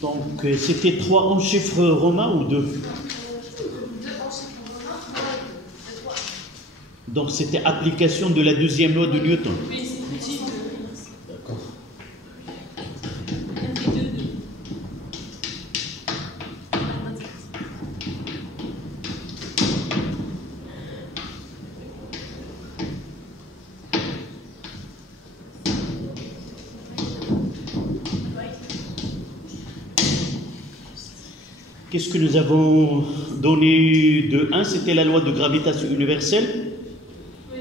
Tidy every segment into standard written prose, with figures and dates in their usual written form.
Donc, c'était 3 en chiffres romains ou 2? 2 en chiffres romains, 3. Donc, c'était application de la deuxième loi de Newton. Oui, c'est petit 2. D'accord. MV2, 2. Qu'est-ce que nous avons donné de 1? C'était la loi de gravitation universelle. Oui.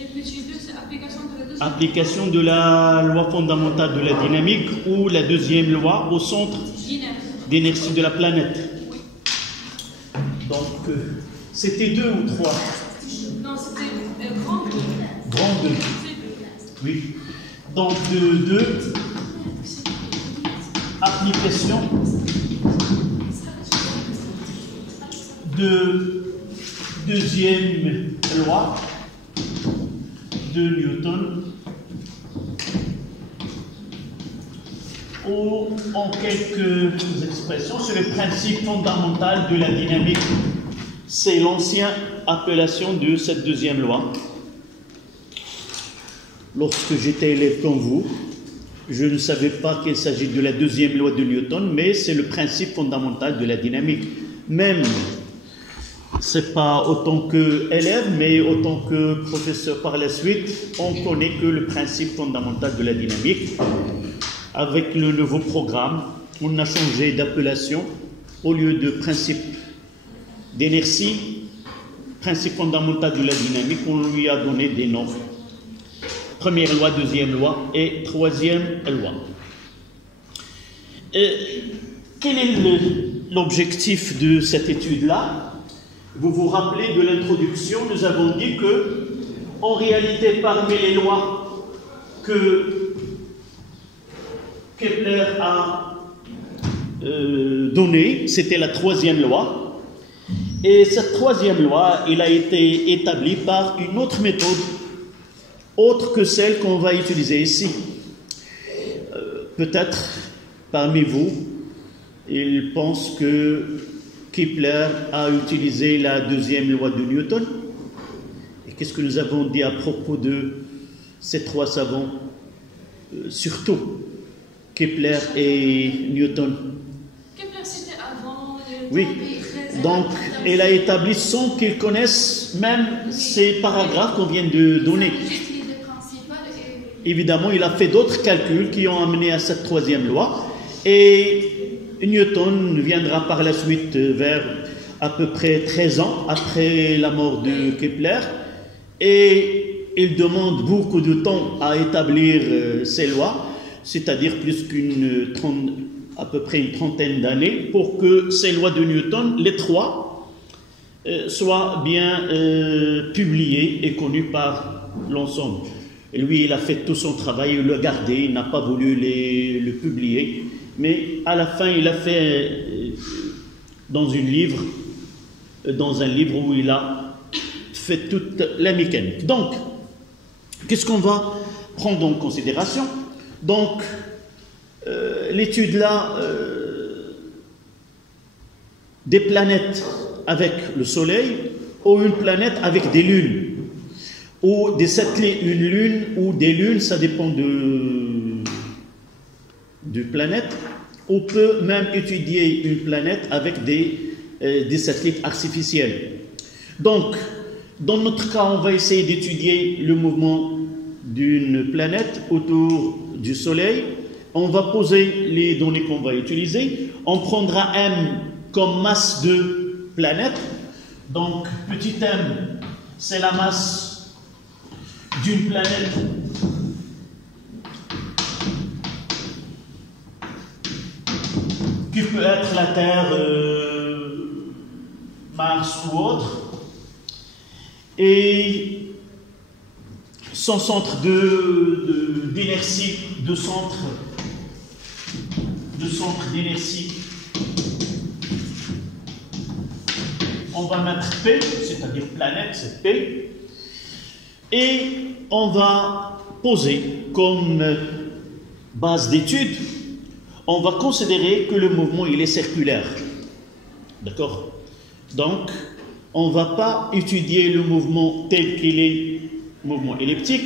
Et petit 2, c'est application de la deuxième. Application de la loi fondamentale de la dynamique ou la deuxième loi au centre d'inertie de la planète. Oui. Donc, c'était 2 ou 3? Non, c'était grand 2. Grand 2. Oui. Donc, de 2, application de deuxième loi de Newton, ou en quelques expressions, c'est le principe fondamental de la dynamique. C'est l'ancienne appellation de cette deuxième loi. Lorsque j'étais élève comme vous, je ne savais pas qu'il s'agit de la deuxième loi de Newton, mais c'est le principe fondamental de la dynamique. Même, c'est pas autant qu'élève, mais autant que professeur par la suite, on connaît que le principe fondamental de la dynamique. Avec le nouveau programme, on a changé d'appellation. Au lieu de principe d'inertie, principe fondamental de la dynamique, on lui a donné des noms. Première loi, deuxième loi et troisième loi. Quel est l'objectif de cette étude-là? Vous vous rappelez de l'introduction, nous avons dit que, en réalité, parmi les lois que Kepler a données, c'était la troisième loi. Et cette troisième loi, elle a été établie par une autre méthode, autre que celle qu'on va utiliser ici. Peut-être parmi vous, ils pensent que Kepler a utilisé la deuxième loi de Newton. Et qu'est-ce que nous avons dit à propos de ces 3 savants? Surtout Kepler et Newton. Kepler, c'était avant. Oui, donc elle a établi sans qu'ils connaissent même ces paragraphes qu'on vient de donner. Évidemment, il a fait d'autres calculs qui ont amené à cette troisième loi. Et Newton viendra par la suite vers à peu près 13 ans après la mort de Kepler. Et il demande beaucoup de temps à établir ces lois, c'est-à-dire à peu près une trentaine d'années, pour que ces lois de Newton, les 3, soient bien publiées et connues par l'ensemble. Et lui, il a fait tout son travail, il l'a gardé, il n'a pas voulu le publier. Mais à la fin, il a fait dans un livre où il a fait toute la mécanique. Donc, qu'est-ce qu'on va prendre en considération? Donc, l'étude là des planètes avec le Soleil ou une planète avec des lunes, ou des satellites, une lune ou des lunes, ça dépend du planète. On peut même étudier une planète avec des satellites artificiels. Donc, dans notre cas, on va essayer d'étudier le mouvement d'une planète autour du Soleil. On va poser les données qu'on va utiliser. On prendra M comme masse de planète. Donc, petit m, c'est la masse d'une planète qui peut être la Terre, Mars ou autre. Et son centre d'inertie, de centre d'inertie, on va mettre P, c'est-à-dire planète, c'est P, et on va poser comme base d'étude, on va considérer que le mouvement il est circulaire. D'accord? Donc, on ne va pas étudier le mouvement tel qu'il est, mouvement elliptique,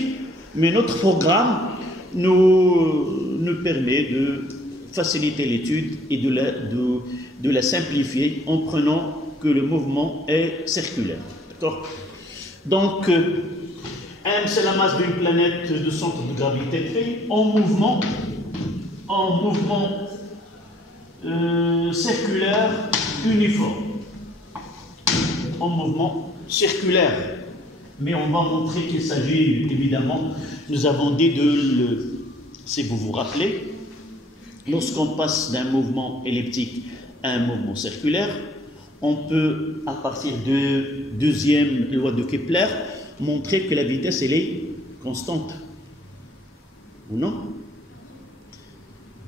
mais notre programme nous permet de faciliter l'étude et de la simplifier en prenant que le mouvement est circulaire. D'accord? Donc, M, c'est la masse d'une planète de centre de gravité P en mouvement circulaire uniforme. En mouvement circulaire. Mais on va montrer qu'il s'agit, évidemment, nous avons dit si vous vous rappelez, lorsqu'on passe d'un mouvement elliptique à un mouvement circulaire, on peut, à partir de deuxième loi de Kepler, montrer que la vitesse, elle est constante. Ou non?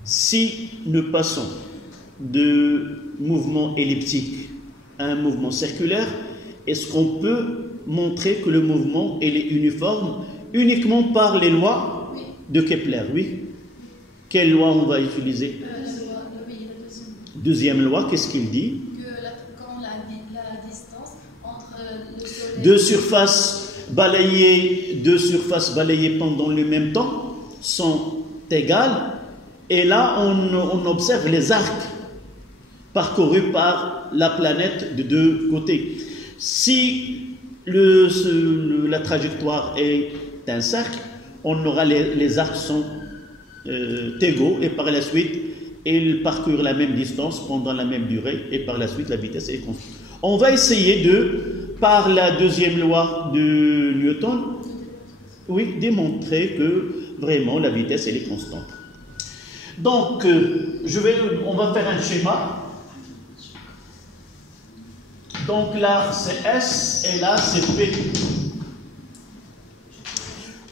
Si nous passons de mouvement elliptique à un mouvement circulaire, est-ce qu'on peut montrer que le mouvement est uniforme uniquement par les lois de Kepler? Oui. Quelle loi on va utiliser? Deuxième loi, qu'est-ce qu'il dit? Que quand la distance entre le Soleil... Deux surfaces balayées pendant le même temps sont égales, et là on observe les arcs parcourus par la planète de deux côtés. Si la trajectoire est un cercle, on aura les arcs sont égaux, et par la suite ils parcourent la même distance pendant la même durée, et par la suite la vitesse est constante. On va essayer par la deuxième loi de Newton, oui, démontrer que vraiment la vitesse elle est constante. Donc on va faire un schéma. Donc là c'est S et là c'est P.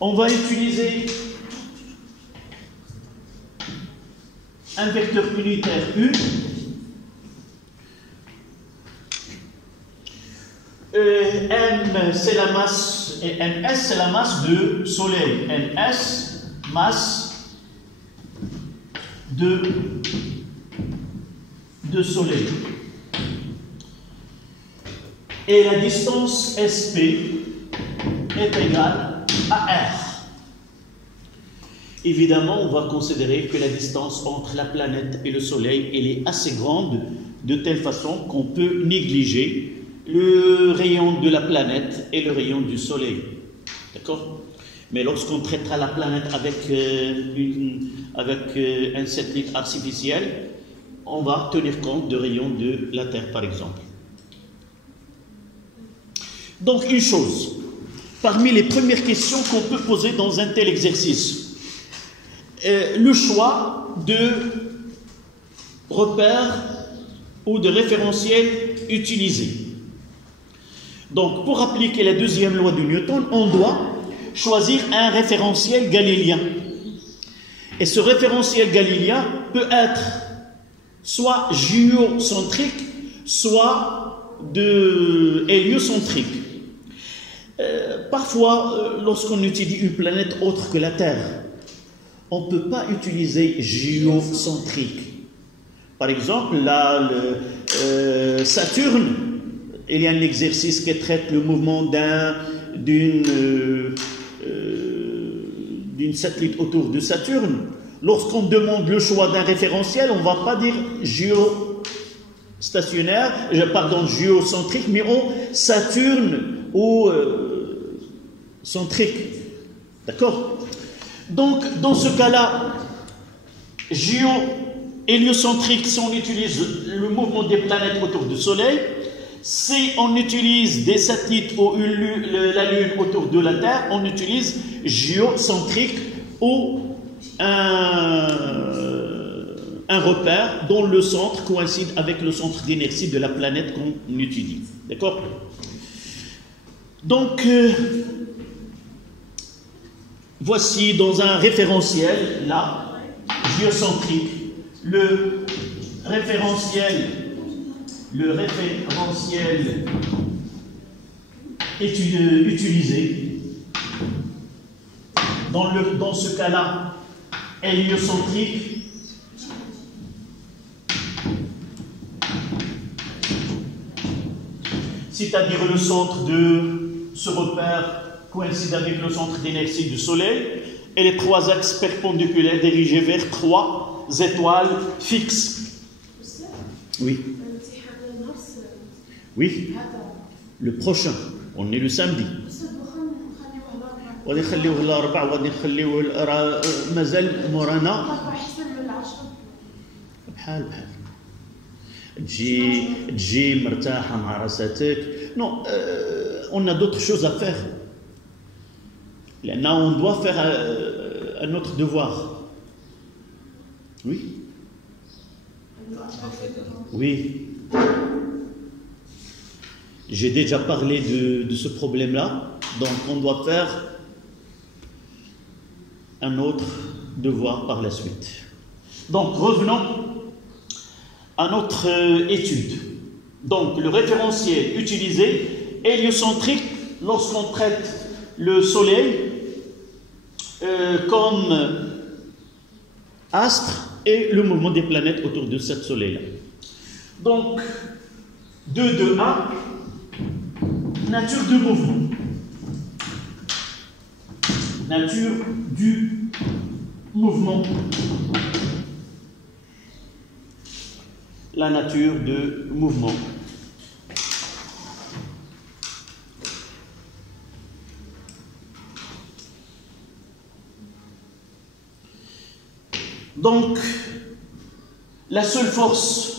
On va utiliser un vecteur unitaire U. M c'est la masse et Ms c'est la masse de Soleil. Ms, masse de Soleil. Et la distance SP est égale à R. Évidemment, on va considérer que la distance entre la planète et le Soleil elle est assez grande, de telle façon qu'on peut négliger le rayon de la planète et le rayon du Soleil. D'accord? Mais lorsqu'on traitera la planète avec un satellite artificiel, on va tenir compte du rayon de la Terre, par exemple. Donc, une chose, parmi les premières questions qu'on peut poser dans un tel exercice, le choix de repères ou de référentiels utilisés. Donc, pour appliquer la deuxième loi de Newton, on doit choisir un référentiel galiléen. Et ce référentiel galiléen peut être soit géocentrique, soit héliocentrique. Parfois, lorsqu'on étudie une planète autre que la Terre, on ne peut pas utiliser géocentrique. Par exemple, là, Saturne, il y a un exercice qui traite le mouvement d'une satellite autour de Saturne. Lorsqu'on demande le choix d'un référentiel, on ne va pas dire géocentrique, mais Saturne ou centrique. D'accord? Donc, dans ce cas-là, héliocentrique, si on utilise le mouvement des planètes autour du Soleil, si on utilise des satellites ou la Lune autour de la Terre, on utilise géocentrique ou un repère dont le centre coïncide avec le centre d'inertie de la planète qu'on étudie. D'accord? Donc, voici dans un référentiel, là, géocentrique, le référentiel utilisé. Dans ce cas-là, héliocentrique, c'est-à-dire le centre de ce repère coïncide avec le centre d'inertie du Soleil, et les trois axes perpendiculaires dirigés vers trois étoiles fixes. Oui. Oui. Le prochain, on est le samedi. ونخليوه الاربع ونخليوه مازال مورانا بحال تجي مرتاحه مع راساتك. Non, on a d'autres choses à faire. Là, on doit faire un autre devoir. Oui. Oui. J'ai déjà parlé de ce problème-là. Donc, on doit faire un autre devoir par la suite. Donc, revenons à notre étude. Donc, le référentiel utilisé est héliocentrique lorsqu'on traite le Soleil comme astre et le mouvement des planètes autour de ce Soleil-là. Donc, 2.2a, nature du mouvement. Nature du mouvement. La nature du mouvement. Donc, la seule force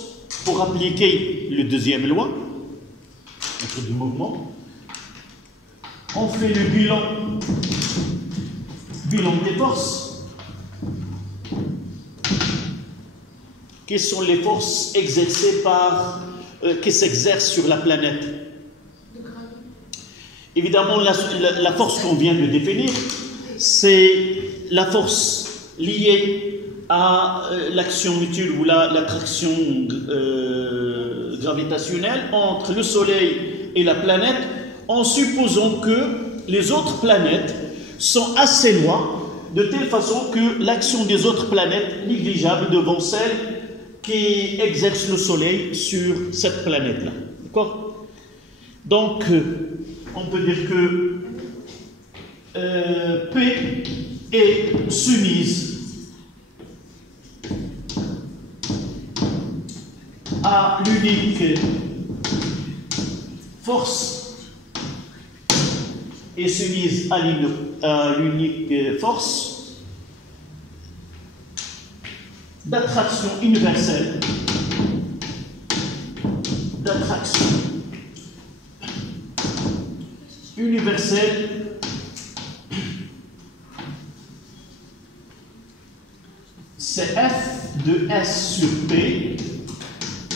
pour appliquer la deuxième loi, nature du mouvement, on fait le bilan des forces. Quelles sont les forces exercées qui s'exercent sur la planète? Évidemment, la force qu'on vient de définir, c'est la force liée à l'action mutile ou l'attraction gravitationnelle entre le Soleil et la planète, en supposant que les autres planètes sont assez loin, de telle façon que l'action des autres planètes est négligeable devant celle qui exerce le Soleil sur cette planète-là. D'accord? Donc, on peut dire que P est soumise à l'unique force est soumise à l'unique force d'attraction universelle, c'est F de S sur P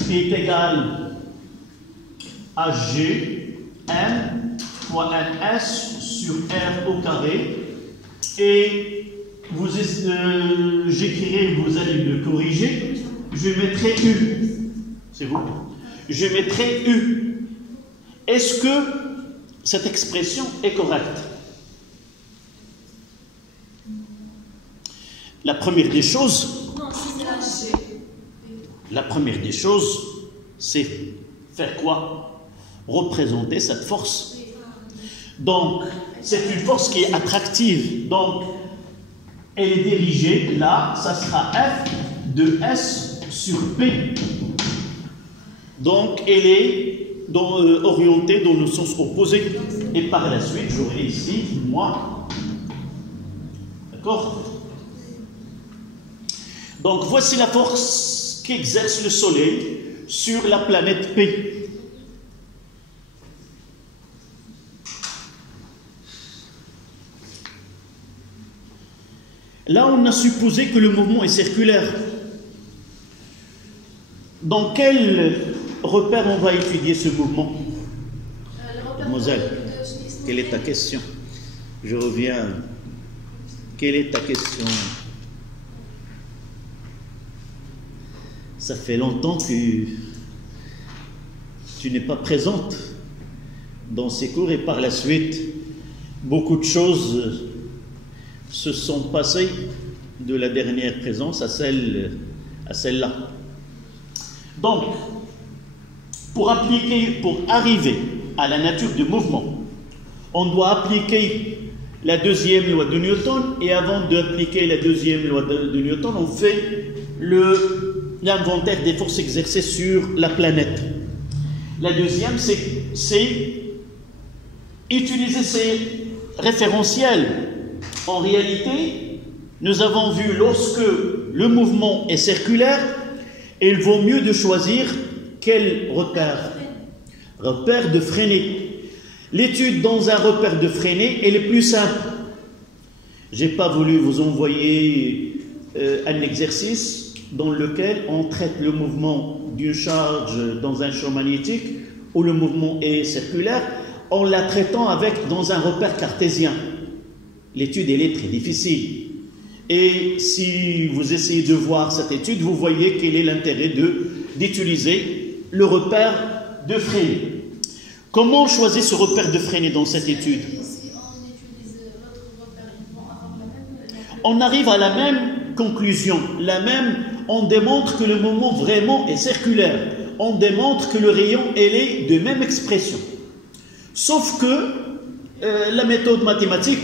qui est égal à G M fois NS sur R au carré, et j'écrirai, vous allez me corriger, je mettrai U, c'est vous, je mettrai U. Est-ce que cette expression est correcte? La première des choses, c'est faire quoi? Représenter cette force. Donc, c'est une force qui est attractive. Donc, elle est dirigée là, ça sera F de S sur P. Donc, elle est orientée dans le sens opposé. Et par la suite, j'aurai ici moi. D'accord? Donc, voici la force qu'exerce le Soleil sur la planète P. Là, on a supposé que le mouvement est circulaire. Dans quel repère on va étudier ce mouvement? Mademoiselle, quelle est ta question? Je reviens. Quelle est ta question? Ça fait longtemps que tu n'es pas présente dans ces cours, et par la suite, beaucoup de choses se sont passées de la dernière présence à celle-là. Donc, pour arriver à la nature du mouvement. On doit appliquer la deuxième loi de Newton, et avant d'appliquer la deuxième loi de Newton, on fait l'inventaire des forces exercées sur la planète. La deuxième, c'est utiliser ces référentiels. En réalité, nous avons vu, lorsque le mouvement est circulaire, il vaut mieux de choisir quel repère? Repère de Freinet. L'étude dans un repère de Freinet, elle est plus simple. Je n'ai pas voulu vous envoyer un exercice dans lequel on traite le mouvement d'une charge dans un champ magnétique où le mouvement est circulaire, en la traitant dans un repère cartésien. L'étude, elle est très difficile. Et si vous essayez de voir cette étude, vous voyez quel est l'intérêt d'utiliser le repère de Freinet. Comment choisir ce repère de Freinet dans cette étude? On arrive à la même conclusion, on démontre que le mouvement vraiment est circulaire, on démontre que le rayon est de même expression. Sauf que la méthode mathématique,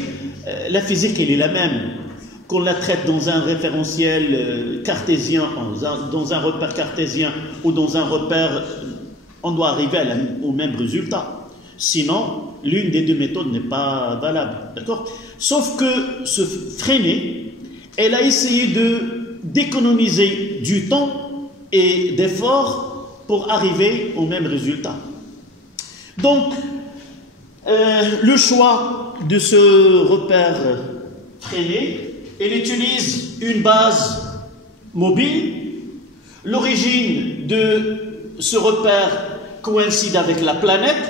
la physique, elle est la même. Qu'on la traite dans un référentiel cartésien, dans un repère cartésien ou dans un repère, on doit arriver au même résultat. Sinon, l'une des deux méthodes n'est pas valable. D'accord? Sauf que ce Freinet, elle a essayé d'économiser du temps et d'efforts pour arriver au même résultat. Donc, le choix de ce repère Freinet, elle utilise une base mobile. L'origine de ce repère coïncide avec la planète,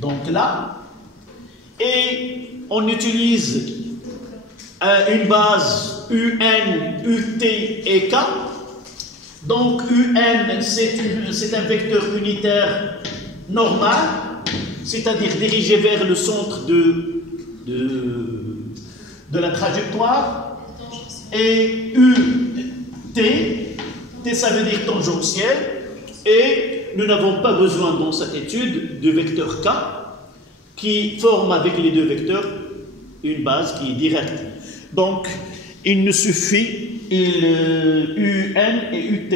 donc là, et on utilise une base UN, UT et K. Donc UN, c'est un vecteur unitaire normal, c'est-à-dire dirigé vers le centre de la trajectoire, et T, ça veut dire tangentiel, et nous n'avons pas besoin dans cette étude de vecteur K qui forme avec les deux vecteurs une base qui est directe. Donc, il nous suffit UN et UT.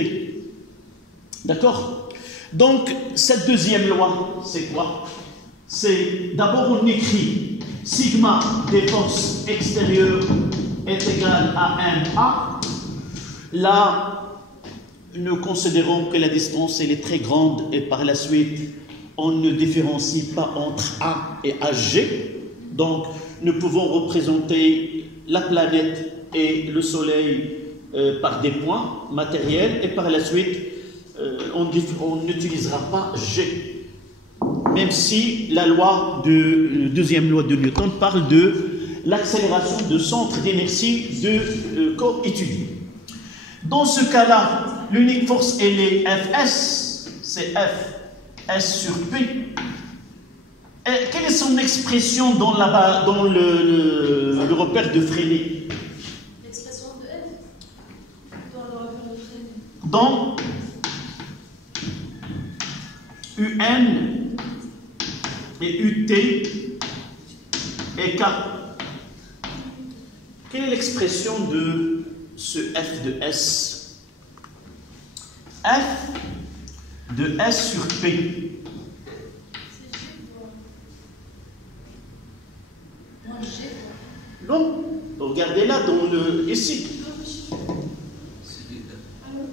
D'accord? Donc, cette deuxième loi, c'est quoi? C'est d'abord on écrit sigma des forces extérieures est égal à MA. Là, nous considérons que la distance elle est très grande et par la suite, on ne différencie pas entre A et AG. Donc, nous pouvons représenter la planète et le Soleil par des points matériels et par la suite, on n'utilisera pas G. Même si la deuxième loi de Newton parle de l'accélération de centre d'inertie de corps étudié. Dans ce cas-là, l'unique force, elle est Fs, c'est F, S sur P. Et quelle est son expression dans le repère de Freinet? L'expression de F dans le repère de Freinet. Dans UN et UT et K. Quelle est l'expression de ce F de S? F de S sur P. Non, regardez là, ici.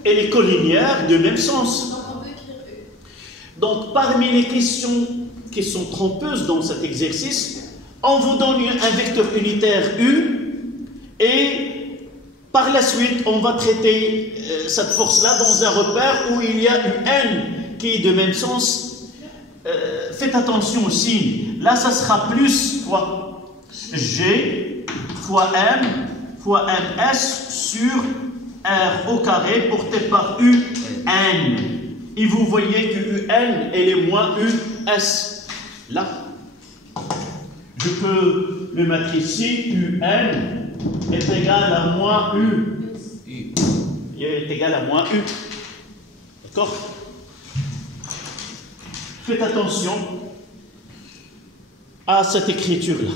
Elle est collinéaire de même sens. Donc on peut écrire E. Donc parmi les questions qui sont trompeuses dans cet exercice, on vous donne un vecteur unitaire U et par la suite on va traiter cette force-là dans un repère où il y a UN qui est de même sens. Faites attention au signe. Là ça sera plus quoi? G fois M fois MS sur R au carré porté par UN. Et vous voyez que UN, elle est moins US. Là, je peux le mettre ici. UN est égal à moins U. Il est égal à moins U. D'accord? Faites attention. à cette écriture-là.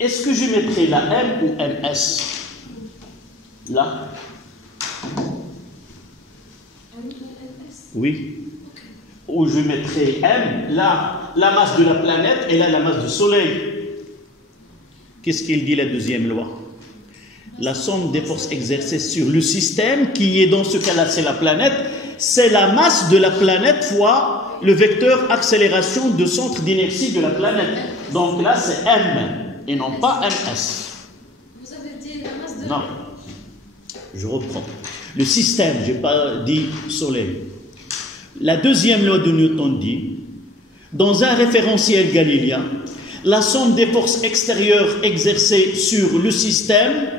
Est-ce que je mettrai la M ou MS là? Oui. Ou je mettrai M, là, la masse de la planète, et là, la masse du Soleil. Qu'est-ce qu'il dit la deuxième loi? La somme des forces exercées sur le système, qui est dans ce cas-là, c'est la planète, c'est la masse de la planète fois le vecteur accélération de centre d'inertie de la planète. Donc là, c'est M, et non pas MS. Vous avez dit la masse de... Non. Je reprends. Le système, je n'ai pas dit Soleil. La deuxième loi de Newton dit, dans un référentiel galiléen, la somme des forces extérieures exercées sur le système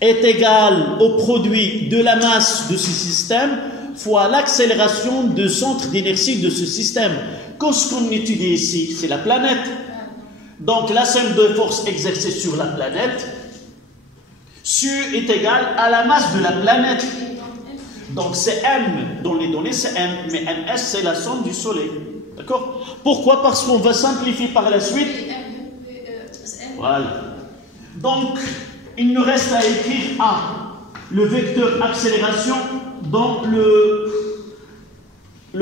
est égale au produit de la masse de ce système fois l'accélération de centre d'inertie de ce système. Qu'est-ce qu'on étudie ici? C'est la planète. Donc la somme de forces exercées sur la planète est égale à la masse de la planète. Donc c'est M, dans les données c'est M, mais MS c'est la somme du Soleil. D'accord? Pourquoi? Parce qu'on va simplifier par la suite. Voilà. Donc, il nous reste à écrire A, le vecteur accélération dans le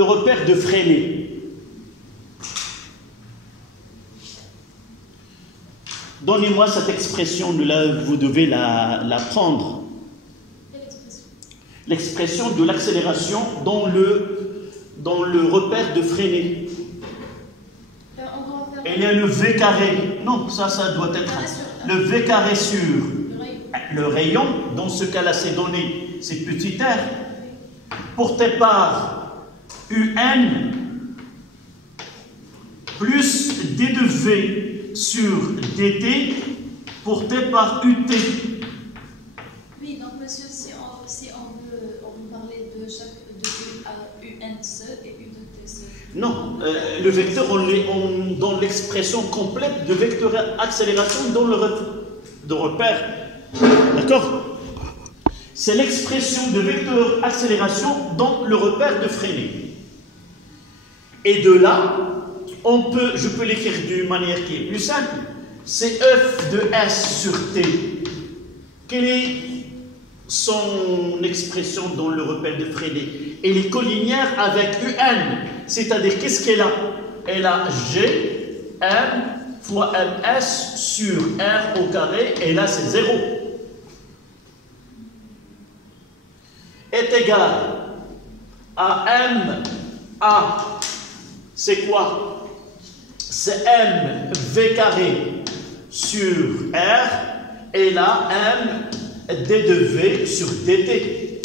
repère de Freinet. Donnez-moi cette expression, vous devez la prendre. L'expression de l'accélération dans le repère de Freinet. Il y a le V carré. Non, ça doit être le V carré sur le rayon. Dans ce cas-là, c'est donné, c'est petit r, porté par UN plus D de V sur DT porté par UT. Oui, donc monsieur, si on veut parler de chaque de UN seul et U de T seul. Non, le vecteur, on donne l'expression complète de vecteur accélération dans le repère. D'accord? C'est l'expression de vecteur accélération dans le repère de Freinet. Et de là, je peux l'écrire d'une manière qui est plus simple. C'est F de S sur T. Quelle est son expression dans le repère de Freinet? Elle est collinéaire avec UN. C'est-à-dire, qu'est-ce qu'elle a? Elle a G, M fois MS sur R au carré, et là c'est 0. Est égal à M, A, c'est quoi? C'est M V carré sur R, et là M D de V sur DT.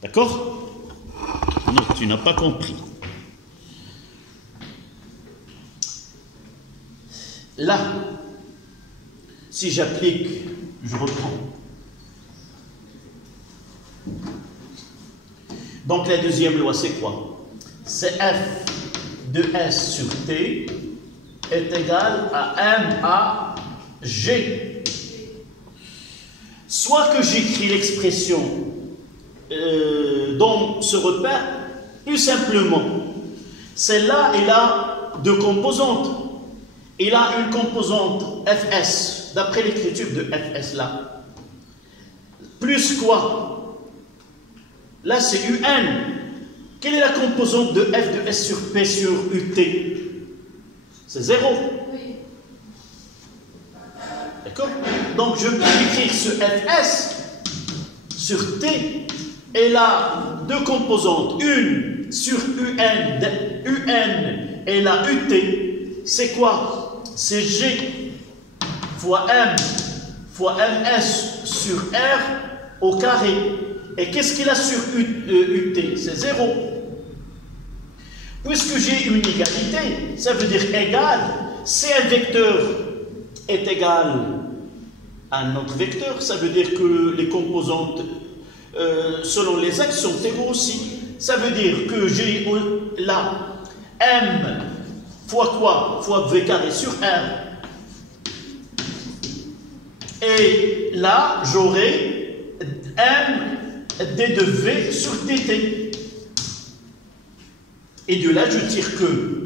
D'accord? Non, tu n'as pas compris. Là, si j'applique, je reprends. Donc la deuxième loi, c'est quoi? C'est F de S sur T est égal à M à G. Soit que j'écris l'expression dans ce repère, plus simplement, celle-là, elle a deux composantes. Il a une composante Fs, d'après l'écriture de Fs là. Plus quoi? Là, c'est UN. Quelle est la composante de F de S sur P sur UT? C'est 0. Oui. D'accord? Donc, je peux écrire ce Fs sur T. Elle a deux composantes. Une sur UN et la UT. C'est quoi? C'est G fois M fois MS sur R au carré. Et qu'est-ce qu'il a sur UT? C'est 0. Puisque j'ai une égalité, ça veut dire égal. Si un vecteur est égal à un autre vecteur, ça veut dire que les composantes selon les axes sont égaux aussi. Ça veut dire que j'ai là M fois quoi? Fois V carré sur R Et là, j'aurai M d de V sur dt. Et de là, je tire que.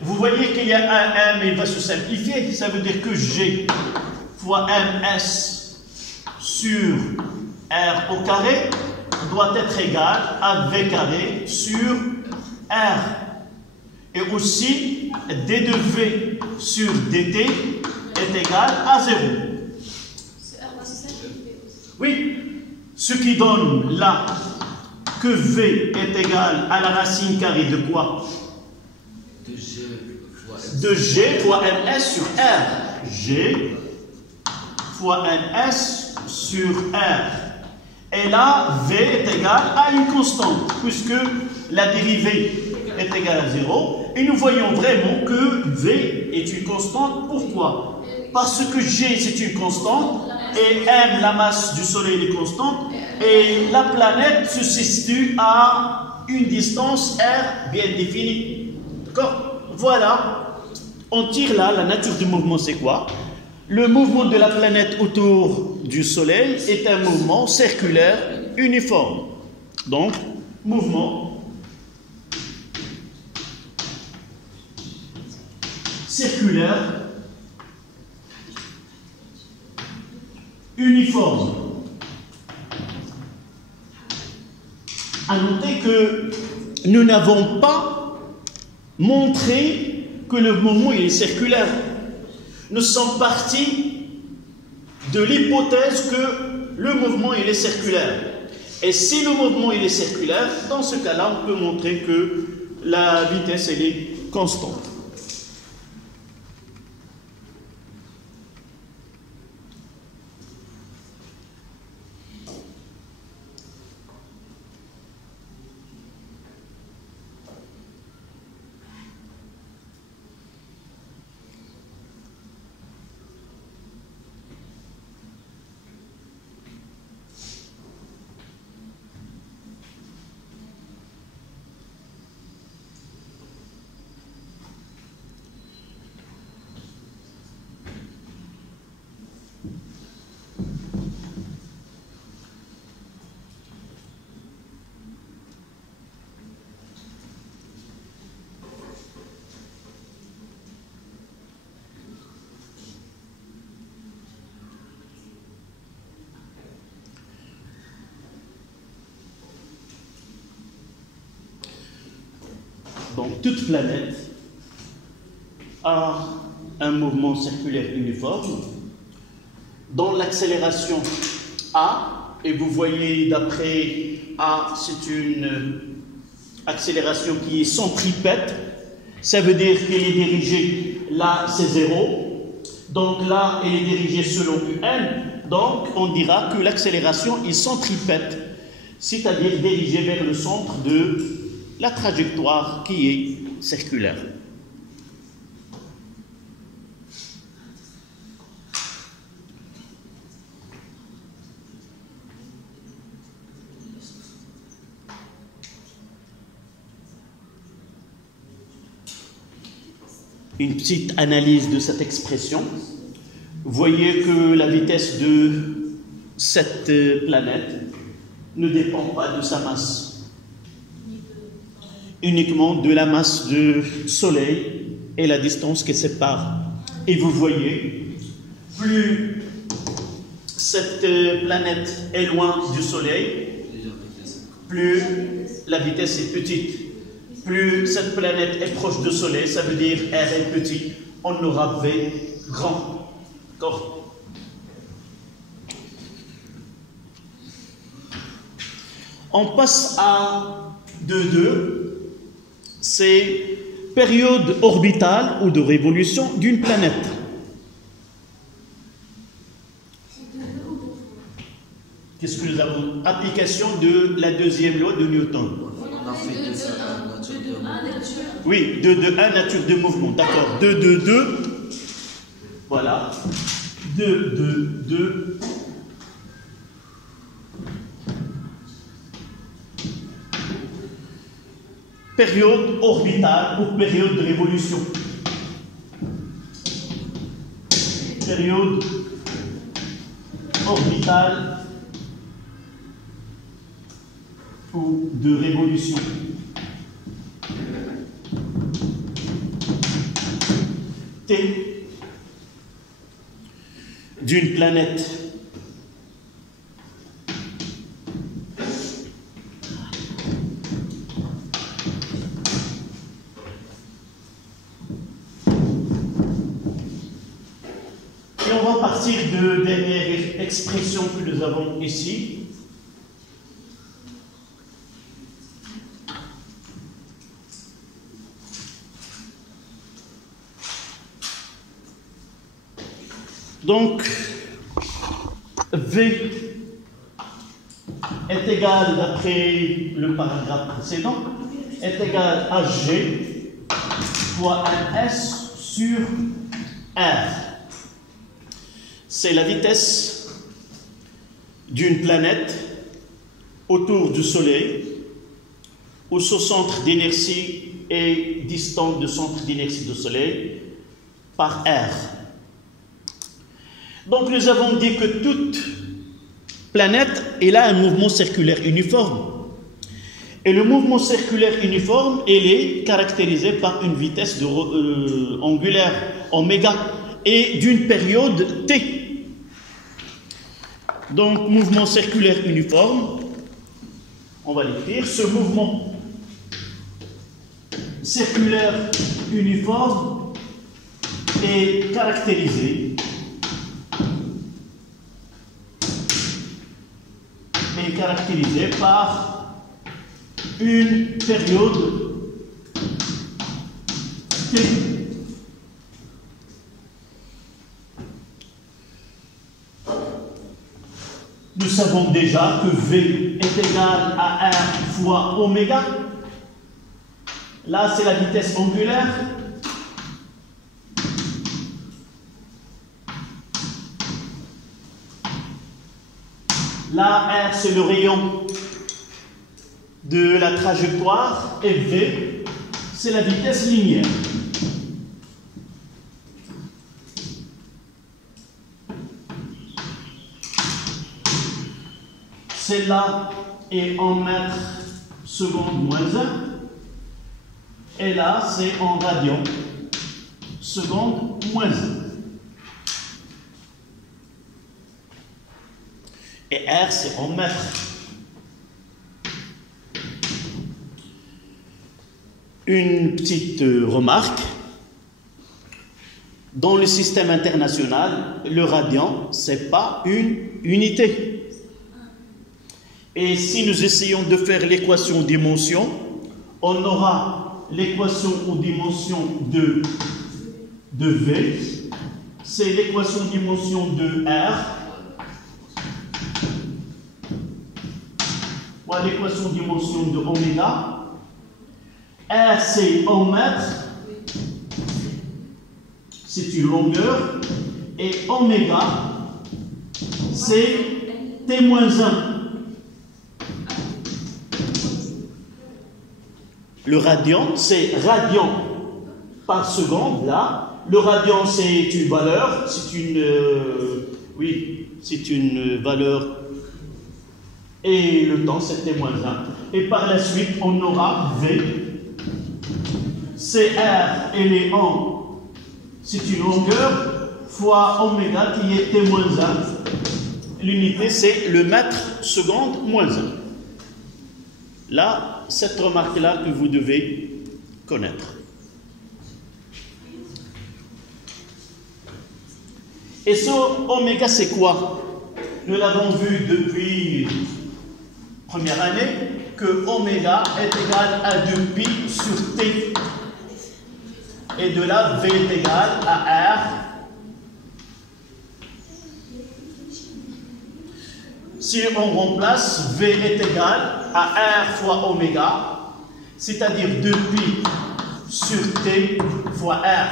Vous voyez qu'il y a un M, il va se simplifier. Ça veut dire que G fois MS sur R au carré doit être égal à V carré sur R. Et aussi, d de V sur dt est égal à 0. Oui, ce qui donne là que V est égal à la racine carrée de quoi? De G fois MS sur R. G fois MS sur R. Et là, V est égal à une constante, puisque la dérivée est égale à 0. Et nous voyons vraiment que V est une constante. Pourquoi? Parce que G, c'est une constante, et M, la masse du Soleil, est constante, et la planète se situe à une distance R bien définie. D'accord? Voilà. On tire là, la nature du mouvement, c'est quoi? Le mouvement de la planète autour du Soleil est un mouvement circulaire uniforme. Donc, mouvement circulaire uniforme. À noter que nous n'avons pas montré que le mouvement il est circulaire. Nous sommes partis de l'hypothèse que le mouvement il est circulaire. Et si le mouvement il est circulaire, dans ce cas-là, on peut montrer que la vitesse elle est constante. Donc, toute planète a un mouvement circulaire uniforme dont l'accélération A, et vous voyez d'après A, c'est une accélération qui est centripète, ça veut dire qu'elle est dirigée, là c'est 0, donc là elle est dirigée selon UN, donc on dira que l'accélération est centripète, c'est-à-dire dirigée vers le centre de la trajectoire qui est circulaire. Une petite analyse de cette expression. Vous voyez que la vitesse de cette planète ne dépend pas de sa masse, uniquement de la masse du Soleil et la distance qui sépare. Et vous voyez, plus cette planète est loin du Soleil, plus la vitesse est petite. Plus cette planète est proche du Soleil, ça veut dire R est petit, on aura V grand. D'accord? On passe à 2.2. C'est période orbitale ou de révolution d'une planète. Qu'est-ce que nous avons? Application de la deuxième loi de Newton. Oui, 2, 1, nature de mouvement. D'accord. 2, 2. Voilà. 2. Période orbitale ou période de révolution. Période orbitale ou de révolution. T d'une planète. Et on va partir de dernière expression que nous avons ici. Donc, V est égal, d'après le paragraphe précédent, est égal à G fois un S sur R. C'est la vitesse d'une planète autour du Soleil, où son centre d'inertie est distant du centre d'inertie du Soleil par R. Donc nous avons dit que toute planète elle a un mouvement circulaire uniforme. Et le mouvement circulaire uniforme, il est caractérisé par une vitesse angulaire oméga et d'une période t. Donc mouvement circulaire uniforme, on va l'écrire, ce mouvement circulaire uniforme est caractérisé par une période T. Nous savons déjà que V est égal à R fois oméga. Là, c'est la vitesse angulaire. Là, R, c'est le rayon de la trajectoire, et V, c'est la vitesse linéaire. Celle-là est en mètres secondes moins 1, et là, c'est en radians secondes moins 1. Et R, c'est en mètres. Une petite remarque. Dans le système international, le radian, ce n'est pas une unité. Et si nous essayons de faire l'équation des dimensions, on aura l'équation aux dimensions de V, c'est l'équation des dimensions de R, voilà l'équation des dimensions de oméga. R, c'est en mètres, c'est une longueur, et oméga, c'est T-1. Le radian, c'est radian par seconde, là. Le radian, c'est une valeur, c'est une valeur, et le temps, c'est T-1. Et par la suite, on aura V. CR, elle est en, c'est une longueur, fois oméga qui est T-1. L'unité, c'est le mètre seconde moins 1. Là, cette remarque-là que vous devez connaître. Et ce oméga, c'est quoi? Nous l'avons vu depuis première année, que oméga est égal à 2pi sur T. Et de là, V est égal à R. Si on remplace, V est égal à R fois oméga, c'est-à-dire 2pi sur T fois R.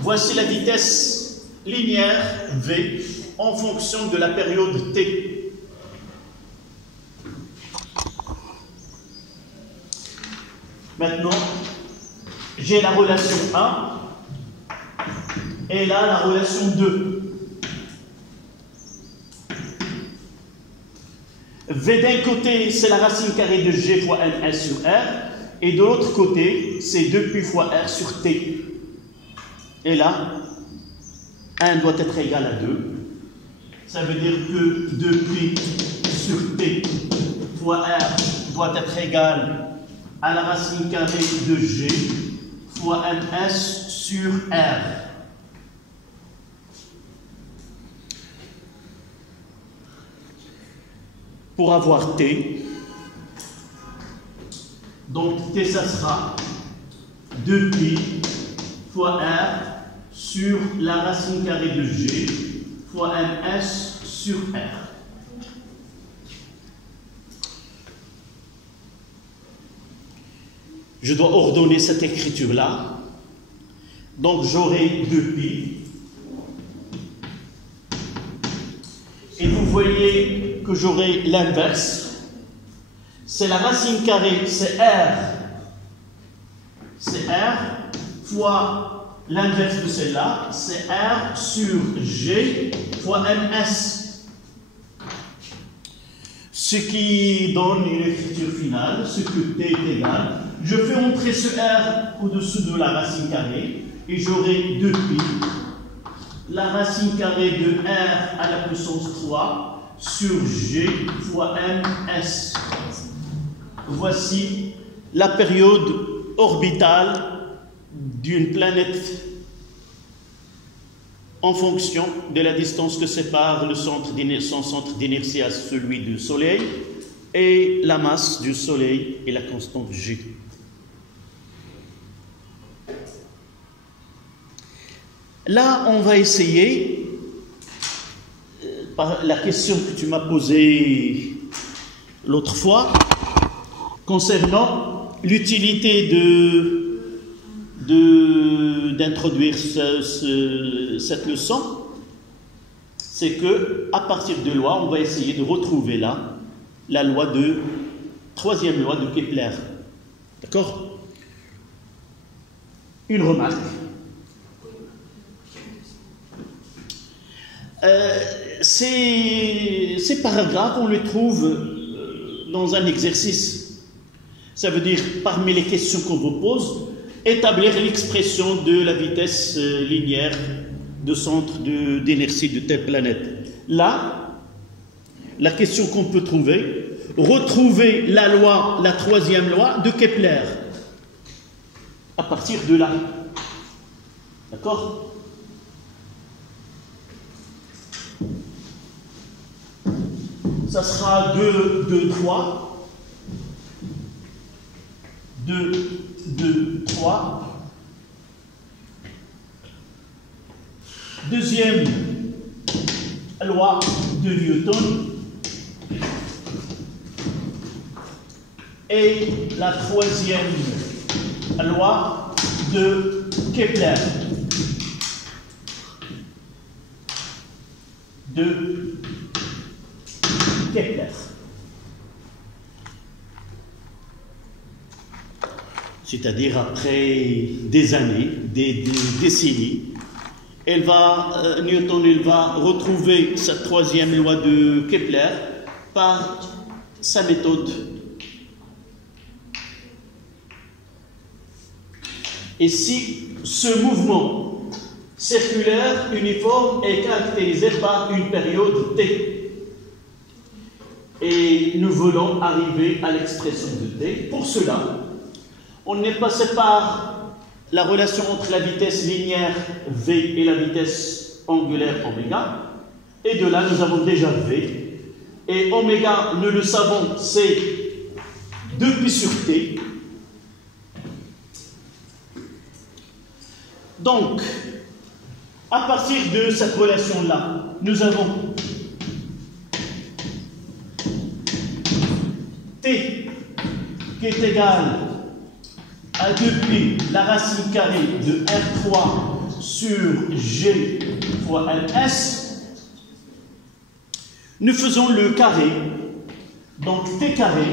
Voici la vitesse linéaire V en fonction de la période T. Maintenant, j'ai la relation 1 et là la relation 2. V d'un côté, c'est la racine carrée de G fois NS sur R, et de l'autre côté, c'est 2π fois R sur T. Et là, 1 doit être égal à 2. Ça veut dire que 2π sur T fois R doit être égal à la racine carrée de G fois NS sur R. Pour avoir T, donc T, ça sera 2π fois R sur la racine carrée de G fois NS sur R. Je dois ordonner cette écriture-là. Donc j'aurai 2π. Et vous voyez que j'aurai l'inverse. C'est la racine carrée, c'est R. C'est R fois l'inverse de celle-là, c'est R sur G fois MS. Ce qui donne une écriture finale, ce que T est égal. Je fais entrer ce R au-dessous de la racine carrée et j'aurai 2π. La racine carrée de R à la puissance 3 sur G fois MS. Voici la période orbitale d'une planète en fonction de la distance que sépare son centre d'inertie à celui du Soleil et la masse du Soleil et la constante G. Là, on va essayer, par la question que tu m'as posée l'autre fois, concernant l'utilité d'introduire cette leçon, c'est que à partir de loi, on va essayer de retrouver là la troisième loi de Kepler. D'accord? Une remarque. Ces paragraphes, on les trouve dans un exercice. Ça veut dire, parmi les questions qu'on vous pose, établir l'expression de la vitesse linéaire de centre d'inertie de telle planète. Là, la question qu'on peut trouver, retrouver la troisième loi de Kepler. À partir de là. D'accord? Ça sera 2, 2, 3. 2, 2, 3. Deuxième loi de Newton. Et la troisième loi de Kepler. De Kepler. C'est-à-dire après des années, des décennies, Newton va retrouver cette troisième loi de Kepler par sa méthode. Et si ce mouvement circulaire uniforme est caractérisé par une période T, et nous voulons arriver à l'expression de T. Pour cela, on est passé par la relation entre la vitesse linéaire V et la vitesse angulaire oméga. Et de là, nous avons déjà V. Et oméga, nous le savons, c'est 2π sur T. Donc, à partir de cette relation-là, nous avons T qui est égal à 2π la racine carrée de R3 sur G fois NS. Nous faisons le carré. Donc T carré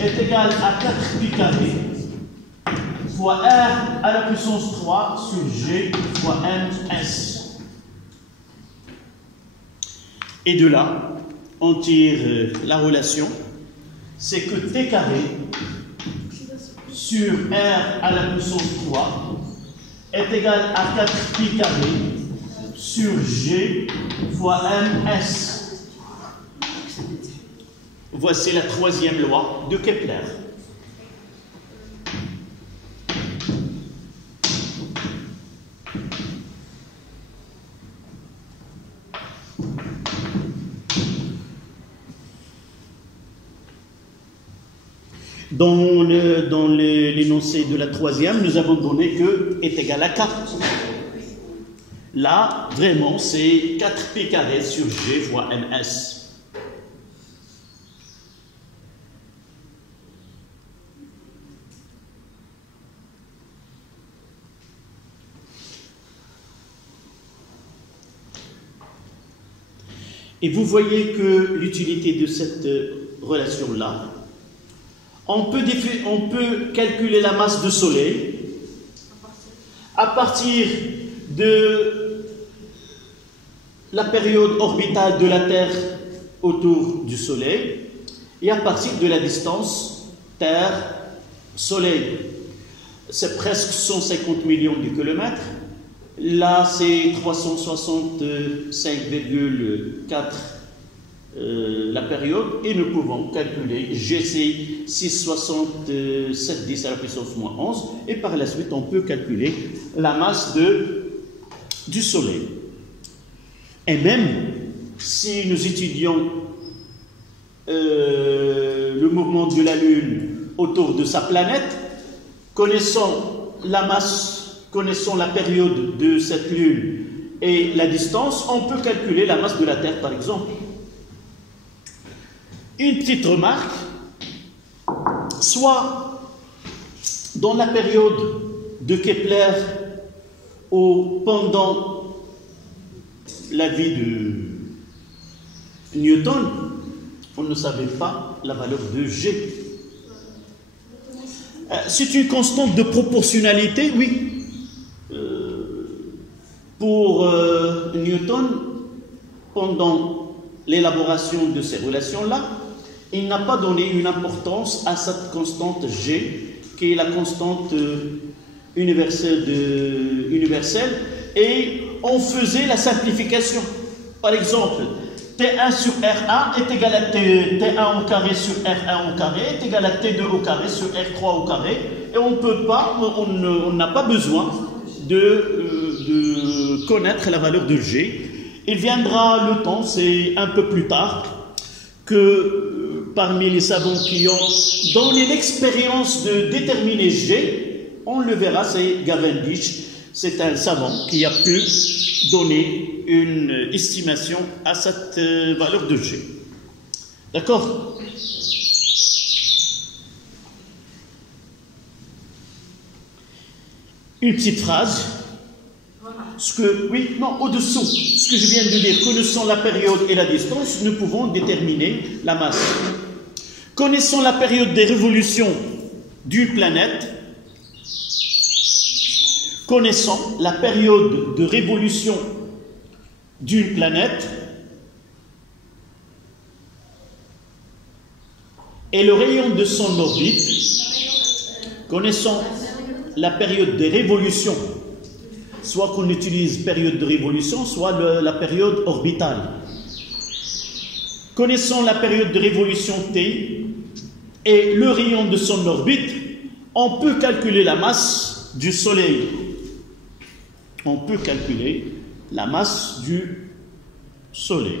est égal à 4π carré fois R à la puissance 3 sur G fois NS. Et de là, on tire la relation, c'est que t carré sur r à la puissance 3 est égal à 4 pi carré sur g fois ms. Voici la troisième loi de Kepler. Dans l'énoncé de la troisième, nous avons donné que est égal à 4. Là, vraiment, c'est 4 pi carré sur g fois ms. Et vous voyez que l'utilité de cette relation-là, on peut calculer la masse du Soleil à partir de la période orbitale de la Terre autour du Soleil et à partir de la distance Terre-Soleil. C'est presque 150 millions de kilomètres. Là, c'est 365,4 la période, et nous pouvons calculer GC 667 à la puissance moins 11, et par la suite, on peut calculer la masse du Soleil. Et même si nous étudions le mouvement de la Lune autour de sa planète, connaissant la masse, connaissant la période de cette Lune et la distance, on peut calculer la masse de la Terre, par exemple. Une petite remarque, soit dans la période de Kepler ou pendant la vie de Newton, on ne savait pas la valeur de G. C'est une constante de proportionnalité, oui. Pour Newton, pendant l'élaboration de ces relations-là, il n'a pas donné une importance à cette constante G, qui est la constante universelle, et on faisait la simplification. Par exemple, T1 sur R1 est égal à T1 au carré sur R1 au carré est égal à T2 au carré sur R3 au carré, et on peut pas, on n'a pas besoin de connaître la valeur de G. Il viendra le temps, c'est un peu plus tard, que parmi les savants qui ont donné l'expérience de déterminer G, on le verra, c'est Cavendish. C'est un savant qui a pu donner une estimation à cette valeur de G. D'accord? Une petite phrase. Au-dessous, ce que je viens de dire, connaissant la période et la distance, nous pouvons déterminer la masse. Connaissant la période des révolutions d'une planète, connaissant la période de révolution d'une planète et le rayon de son orbite, connaissant la période des révolutions, soit qu'on utilise période de révolution, soit la période orbitale. Connaissant la période de révolution T et le rayon de son orbite, on peut calculer la masse du Soleil. On peut calculer la masse du Soleil.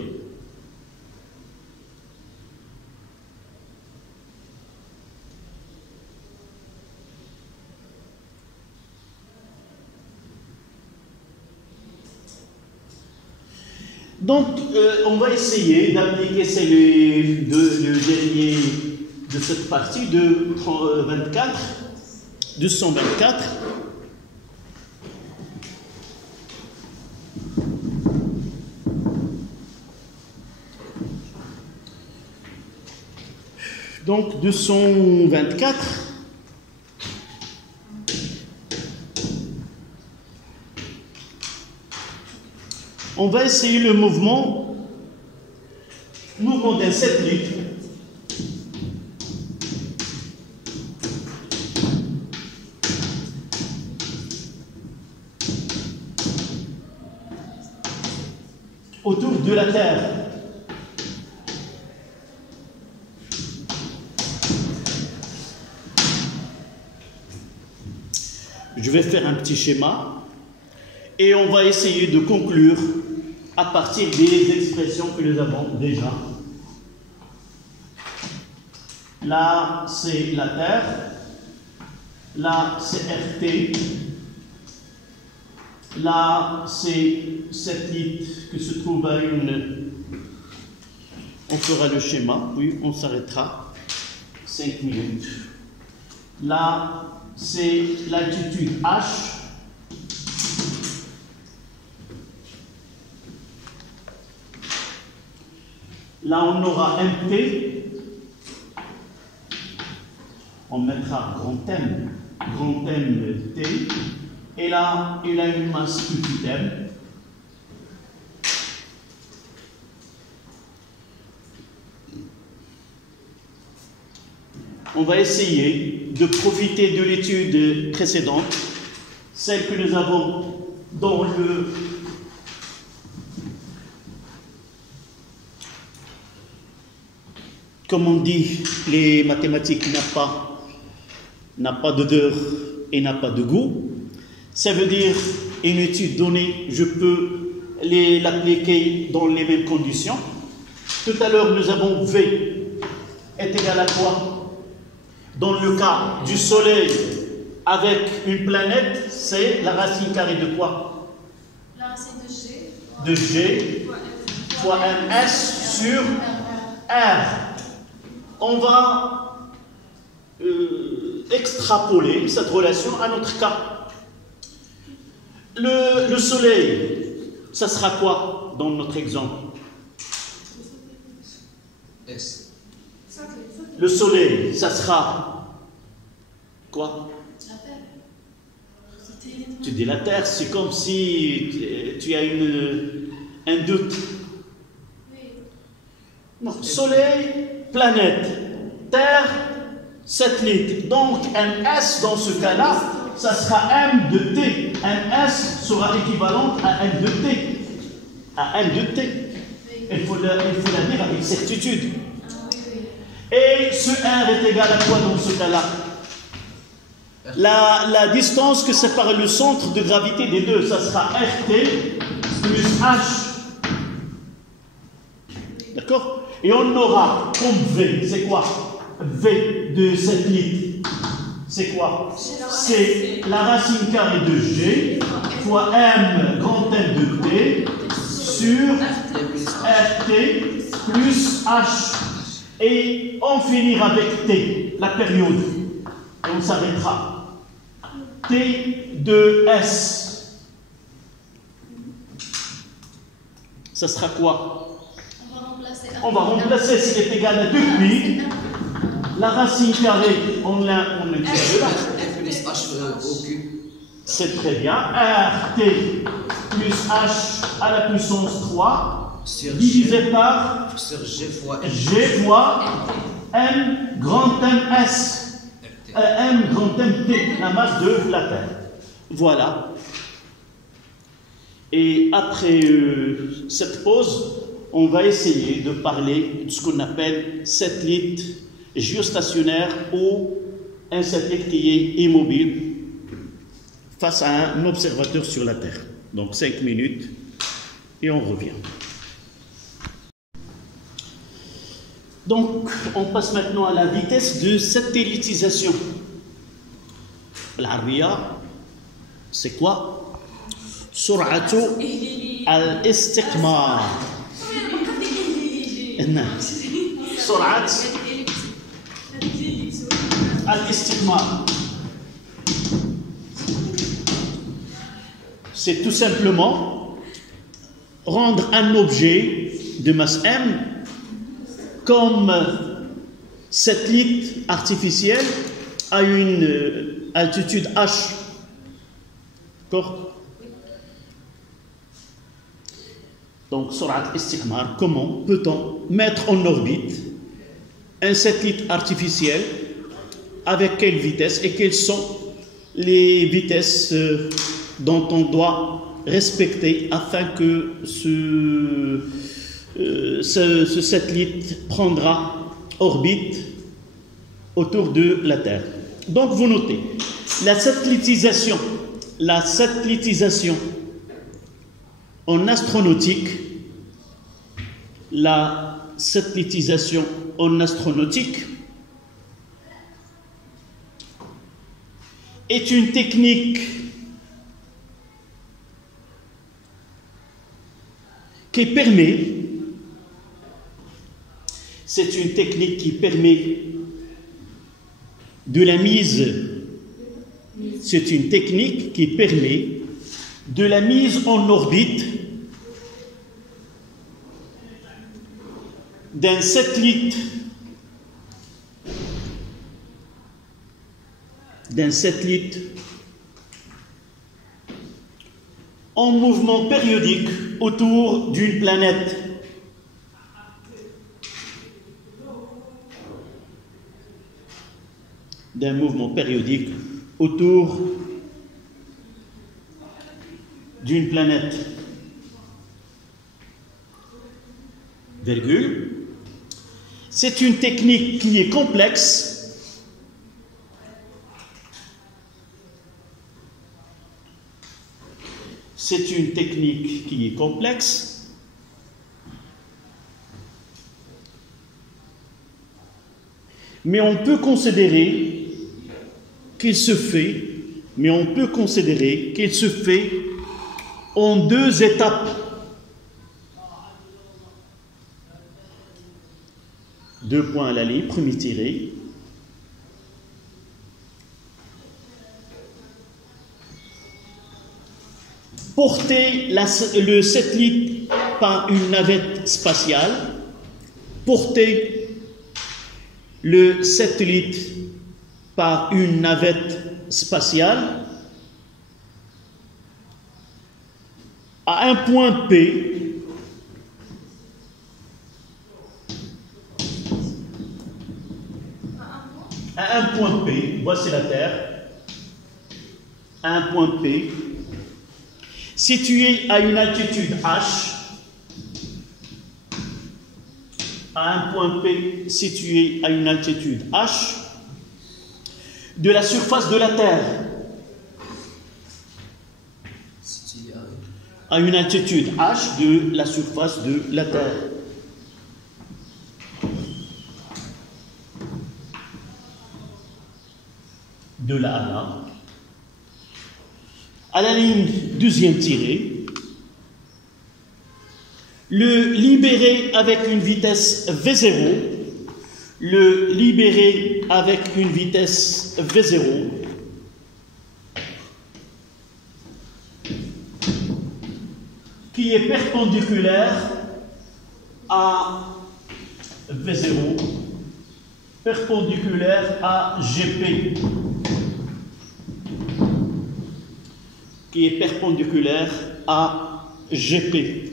Donc, on va essayer d'appliquer, c'est le dernier de cette partie de 224. Donc, 224. On va essayer le mouvement mouvement d'un satellite autour de la Terre. Je vais faire un petit schéma et on va essayer de conclure à partir des expressions que nous avons déjà. Là, c'est la Terre. Là, c'est RT. Là, c'est satellite que se trouve à une... On fera le schéma, puis on s'arrêtera 5 minutes. Là, c'est l'altitude H. Là, on aura un T. On mettra grand M T. Et là, il a une masse petite m. On va essayer de profiter de l'étude précédente, celle que nous avons dans le... Comme on dit, les mathématiques n'a pas d'odeur et n'a pas de goût. Ça veut dire, une étude donnée, je peux l'appliquer dans les mêmes conditions. Tout à l'heure, nous avons V est égal à quoi? Dans le cas du Soleil avec une planète, c'est la racine carrée de quoi? La racine de G. De G fois MS sur R. On va extrapoler cette relation à notre cas. Le Soleil, ça sera quoi dans notre exemple? S. Le Soleil, ça sera quoi? La Terre. Tu dis la Terre, c'est comme si tu as un doute. Oui. Non, Soleil, planète, Terre, satellite. Donc, un S dans ce cas-là, ça sera M de T. Un S sera équivalent à M de T. À M de T. Il faut la dire avec certitude. Et ce R est égal à quoi dans ce cas-là? La distance que sépare le centre de gravité des deux, ça sera RT plus H. D'accord? Et on aura comme V, c'est quoi? V de satellite, c'est quoi? C'est la racine carrée de G fois M grand M de T sur RT plus H. Et on finira avec T, la période. Et on s'arrêtera. T de S. Ça sera quoi? On va remplacer ce qui est égal à 2pi. La racine carrée, on l'a de là. F plus H au cube. C'est très bien. RT plus H à la puissance 3 divisé par sur G fois G fois M grand M S. M grand M T, la masse de la Terre. Voilà. Et après cette pause, on va essayer de parler de ce qu'on appelle satellite géostationnaire ou un satellite qui est immobile face à un observateur sur la Terre. Donc 5 minutes et on revient. Donc on passe maintenant à la vitesse de satellitisation. L'ARIA, c'est quoi? Sur'atu al-istiqmar. Sur'at al-istiqmar. C'est tout simplement rendre un objet de masse m comme satellite artificiel à une altitude h. D'accord? Donc, Surat Istiqmar, comment peut-on mettre en orbite un satellite artificiel, avec quelle vitesse et quelles sont les vitesses dont on doit respecter afin que ce satellite prendra orbite autour de la Terre. Donc vous notez, la satellitisation en astronautique, est une technique qui permet, de la mise en orbite d'un satellite en mouvement périodique autour d'une planète. D'un mouvement périodique autour d'une planète. Virgule. C'est une technique qui est complexe. Mais on peut considérer qu'il se fait en deux étapes. Deux points à la ligne, premier tiré. Porter le satellite par une navette spatiale. Porter le satellite par une navette spatiale à un point P. À un point P, voici la Terre, à un point P, situé à une altitude H, à un point P situé à une altitude H, de la surface de la Terre, à une altitude H de la surface de la Terre. De là à là, à la ligne deuxième tirée, le libérer avec une vitesse V0, qui est perpendiculaire à V0, perpendiculaire à GP, qui est perpendiculaire à GP.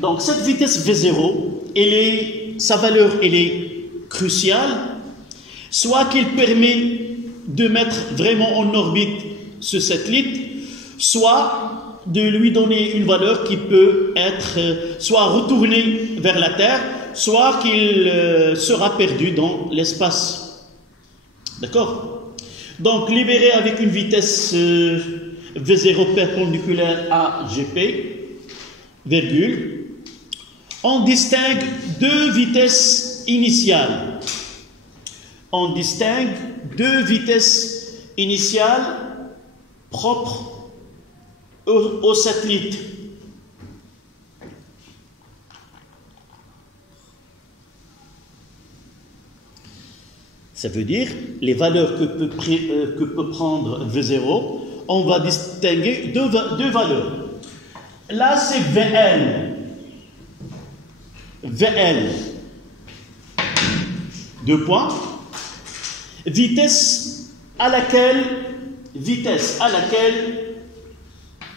Donc cette vitesse V0, sa valeur elle est cruciale, soit qu'il permet de mettre vraiment en orbite ce satellite, soit de lui donner une valeur qui peut être soit retournée vers la Terre, soit qu'il sera perdu dans l'espace. D'accord? Donc libéré avec une vitesse V0 perpendiculaire à GP, virgule, on distingue deux vitesses initiales. Propres au satellite. Ça veut dire les valeurs que peut prendre V0, on va distinguer deux valeurs. Là, c'est VN. VL, 2 points, vitesse à laquelle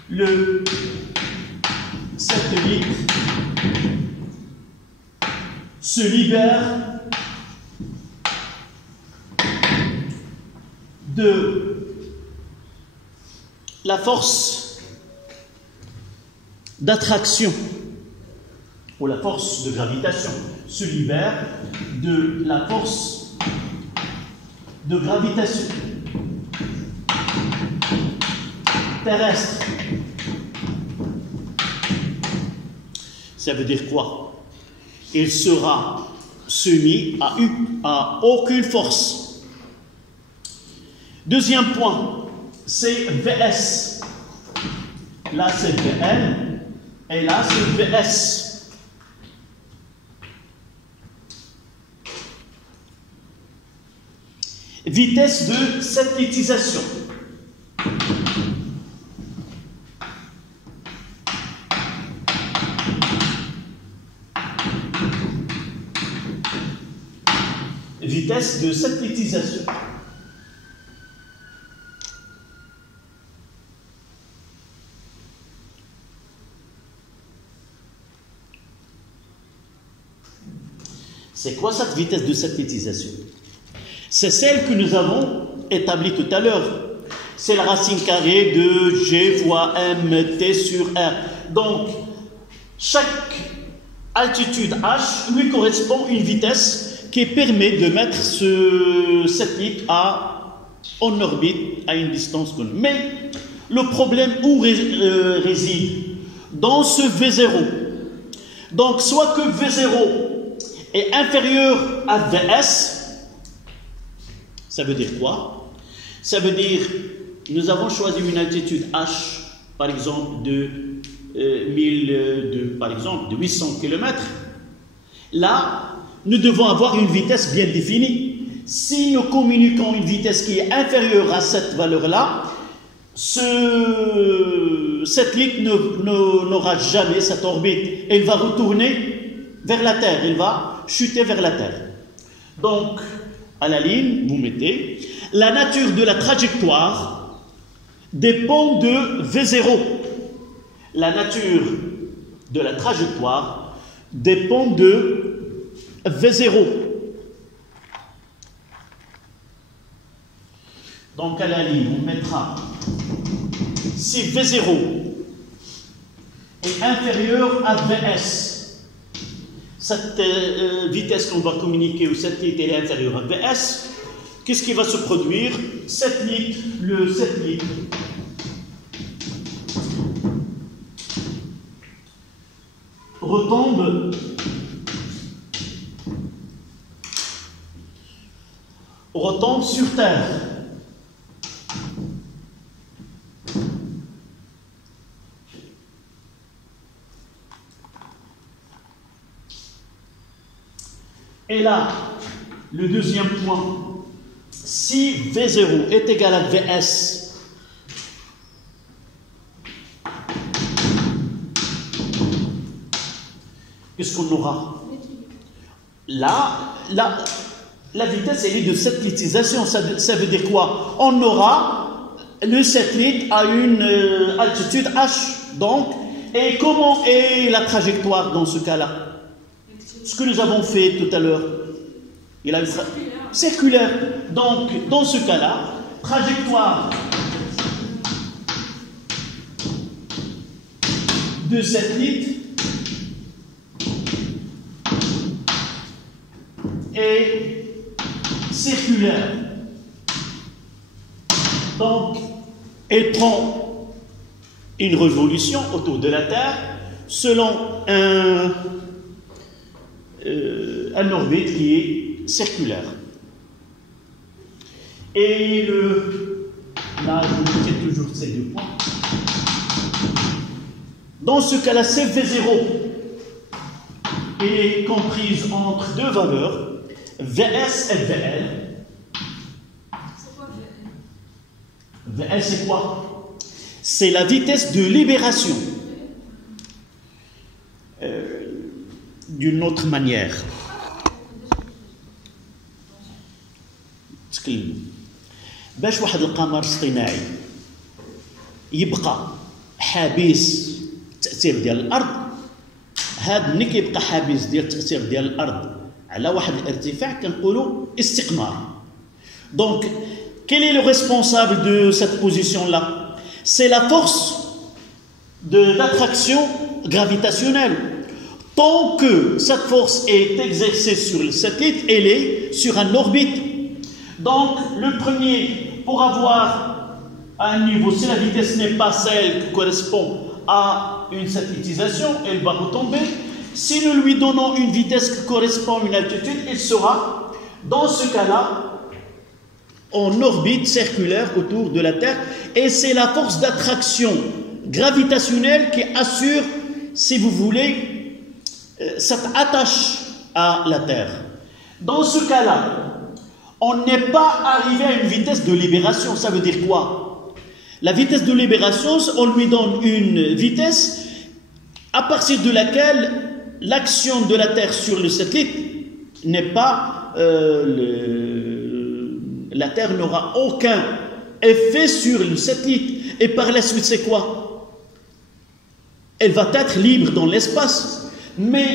le satellite se libère de la force d'attraction ou la force de gravitation, se libère de la force de gravitation terrestre. Ça veut dire quoi? Il sera soumis à aucune force. Deuxième point, c'est VS. Là, c'est VL et là, c'est VS. Vitesse de satellitisation. Vitesse de satellitisation. C'est quoi cette vitesse de satellitisation? C'est celle que nous avons établie tout à l'heure. C'est la racine carrée de G fois MT sur R. Donc, chaque altitude H lui correspond une vitesse qui permet de mettre ce satellite en orbite à une distance connue. Mais le problème où réside? Dans ce V0. Donc, soit que V0 est inférieur à VS, ça veut dire quoi? Ça veut dire, nous avons choisi une altitude H, par exemple, de 800 km. Là, nous devons avoir une vitesse bien définie. Si nous communiquons une vitesse qui est inférieure à cette valeur-là, ce satellite n'aura jamais cette orbite. Il va retourner vers la Terre, il va chuter vers la Terre. Donc, à la ligne, vous mettez, la nature de la trajectoire dépend de V0. La nature de la trajectoire dépend de V0. Donc à la ligne, on mettra, si V0 est inférieur à VS, cette vitesse qu'on va communiquer au satellite est inférieure à VS, qu'est-ce qui va se produire? Le satellite retombe sur Terre. Et là, le deuxième point, si V0 est égal à VS, qu'est-ce qu'on aura? Là, la vitesse, elle est de satellitisation. Ça veut dire quoi? On aura le satellite à une altitude H. Donc, et comment est la trajectoire dans ce cas-là? Ce que nous avons fait tout à l'heure, il a une circulaire. Donc, dans ce cas-là, trajectoire de satellite est circulaire. Donc, elle prend une révolution autour de la Terre selon un orbite qui est circulaire. Et là, je vous dis toujours ces deux points. Dans ce cas-là, CV0 est comprise entre deux valeurs, VS et VL. C'est quoi VL, c'est quoi? C'est la vitesse de libération d'une autre manière. تكلم باش واحد القمر اصطناعي يبقى حابس التأثير ديال الأرض، هذا ملي كيبقى حابس ديال التأثير ديال الأرض على واحد الارتفاع كنقولوا استقمار. Donc, quel est le responsable de cette position-là? C'est la force d'attraction gravitationnelle. Tant que cette force est exercée sur le satellite, elle est sur une orbite. Donc, le premier, pour avoir un niveau, si la vitesse n'est pas celle qui correspond à une satellitisation, elle va retomber. Si nous lui donnons une vitesse qui correspond à une altitude, il sera, dans ce cas-là, en orbite circulaire autour de la Terre. Et c'est la force d'attraction gravitationnelle qui assure, si vous voulez, cette attache à la Terre. Dans ce cas-là, on n'est pas arrivé à une vitesse de libération. Ça veut dire quoi? La vitesse de libération, on lui donne une vitesse à partir de laquelle l'action de la Terre sur le satellite n'est pas... la Terre n'aura aucun effet sur le satellite. Et par la suite, c'est quoi? Elle va être libre dans l'espace. Mais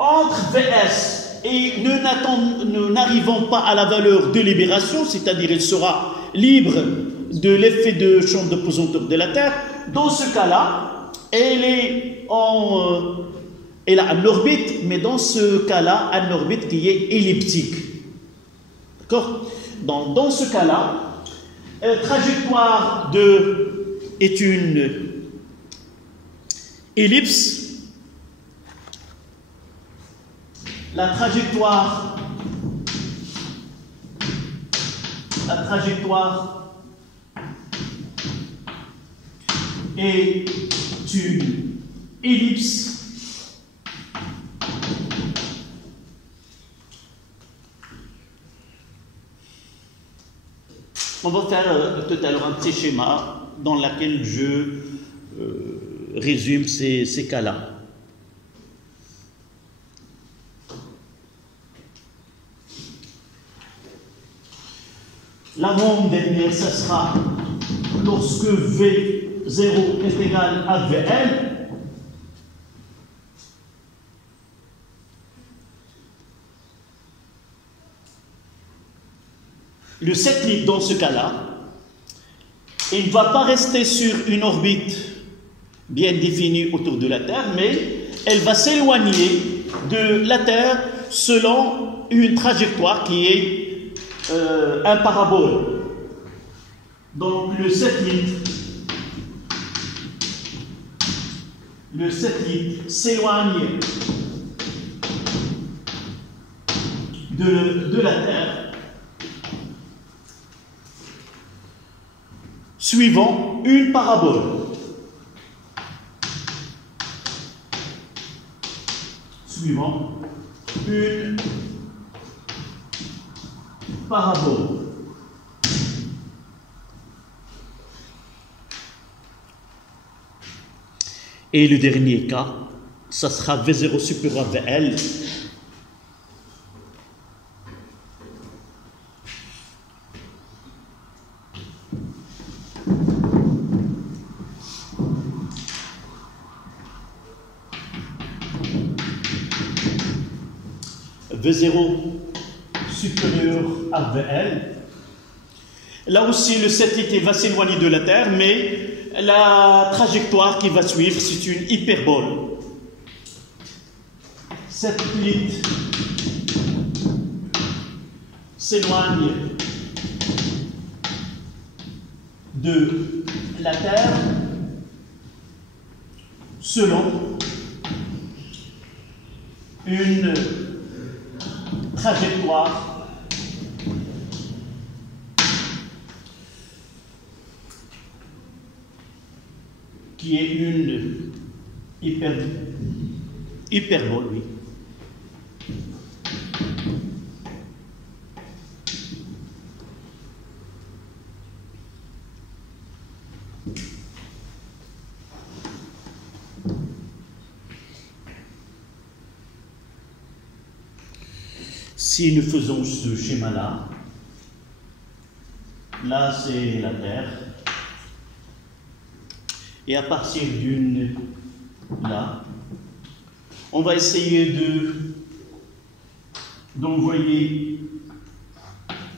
entre VS et nous n'arrivons pas à la valeur de libération, c'est-à-dire elle sera libre de l'effet de champ de pesanteur de la Terre, dans ce cas-là, elle a une orbite, mais dans ce cas-là, une orbite qui est elliptique. D'accord? Dans ce cas-là, la trajectoire est une ellipse. La trajectoire est une ellipse. On va faire tout à l'heure un petit schéma dans lequel je résume ces cas-là. L'avant-dernière, ce sera lorsque V0 est égal à VL. Le satellite, dans ce cas-là, il ne va pas rester sur une orbite bien définie autour de la Terre, mais elle va s'éloigner de la Terre selon une trajectoire qui est un parabole. Donc le satellite s'éloigne de la Terre suivant une parabole. Suivant une parabole. Et le dernier cas, ça sera V0 supérieur à VL. V0 supérieur à VL. Là aussi, le satellite va s'éloigner de la Terre, mais la trajectoire qui va suivre, c'est une hyperbole. Satellite s'éloigne de la Terre selon une trajectoire qui est une hyperbole, oui. Si nous faisons ce schéma-là, là c'est la Terre, et à partir d'une là, on va essayer d'envoyer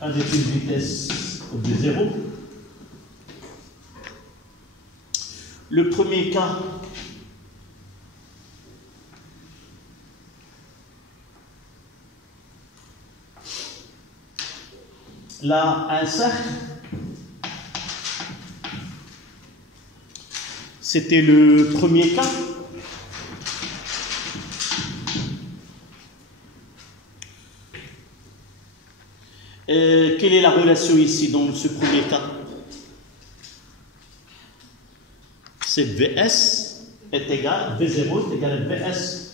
avec une vitesse de 0. Le premier cas, là, un cercle, c'était le premier cas. Quelle est la relation ici dans ce premier cas? C'est VS est égal, V0 est égal à VS.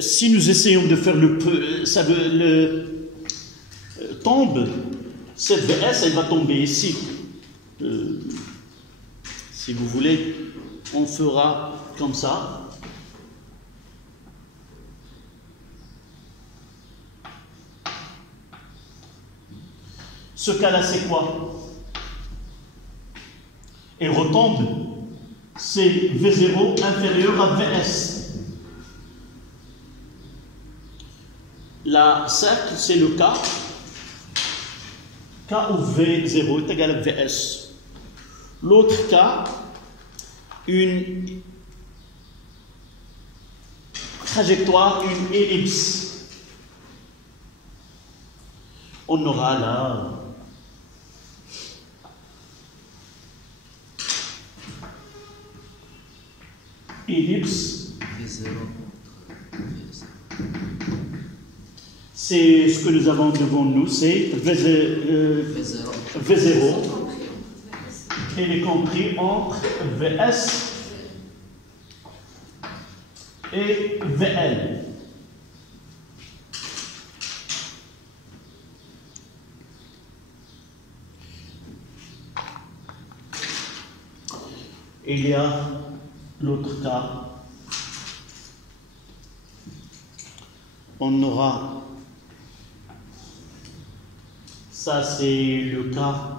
Si nous essayons de faire tombe, cette VS, elle va tomber ici. Si vous voulez, on fera comme ça. Ce cas-là, c'est quoi? Elle retombe, c'est V0 inférieur à VS. La cercle, c'est le cas où V0 est égal à VS. L'autre cas, une trajectoire, une ellipse. On aura là ellipse. C'est ce que nous avons devant nous, c'est V0. Il est compris entre VS et VL. Il y a l'autre cas. On aura, ça c'est le cas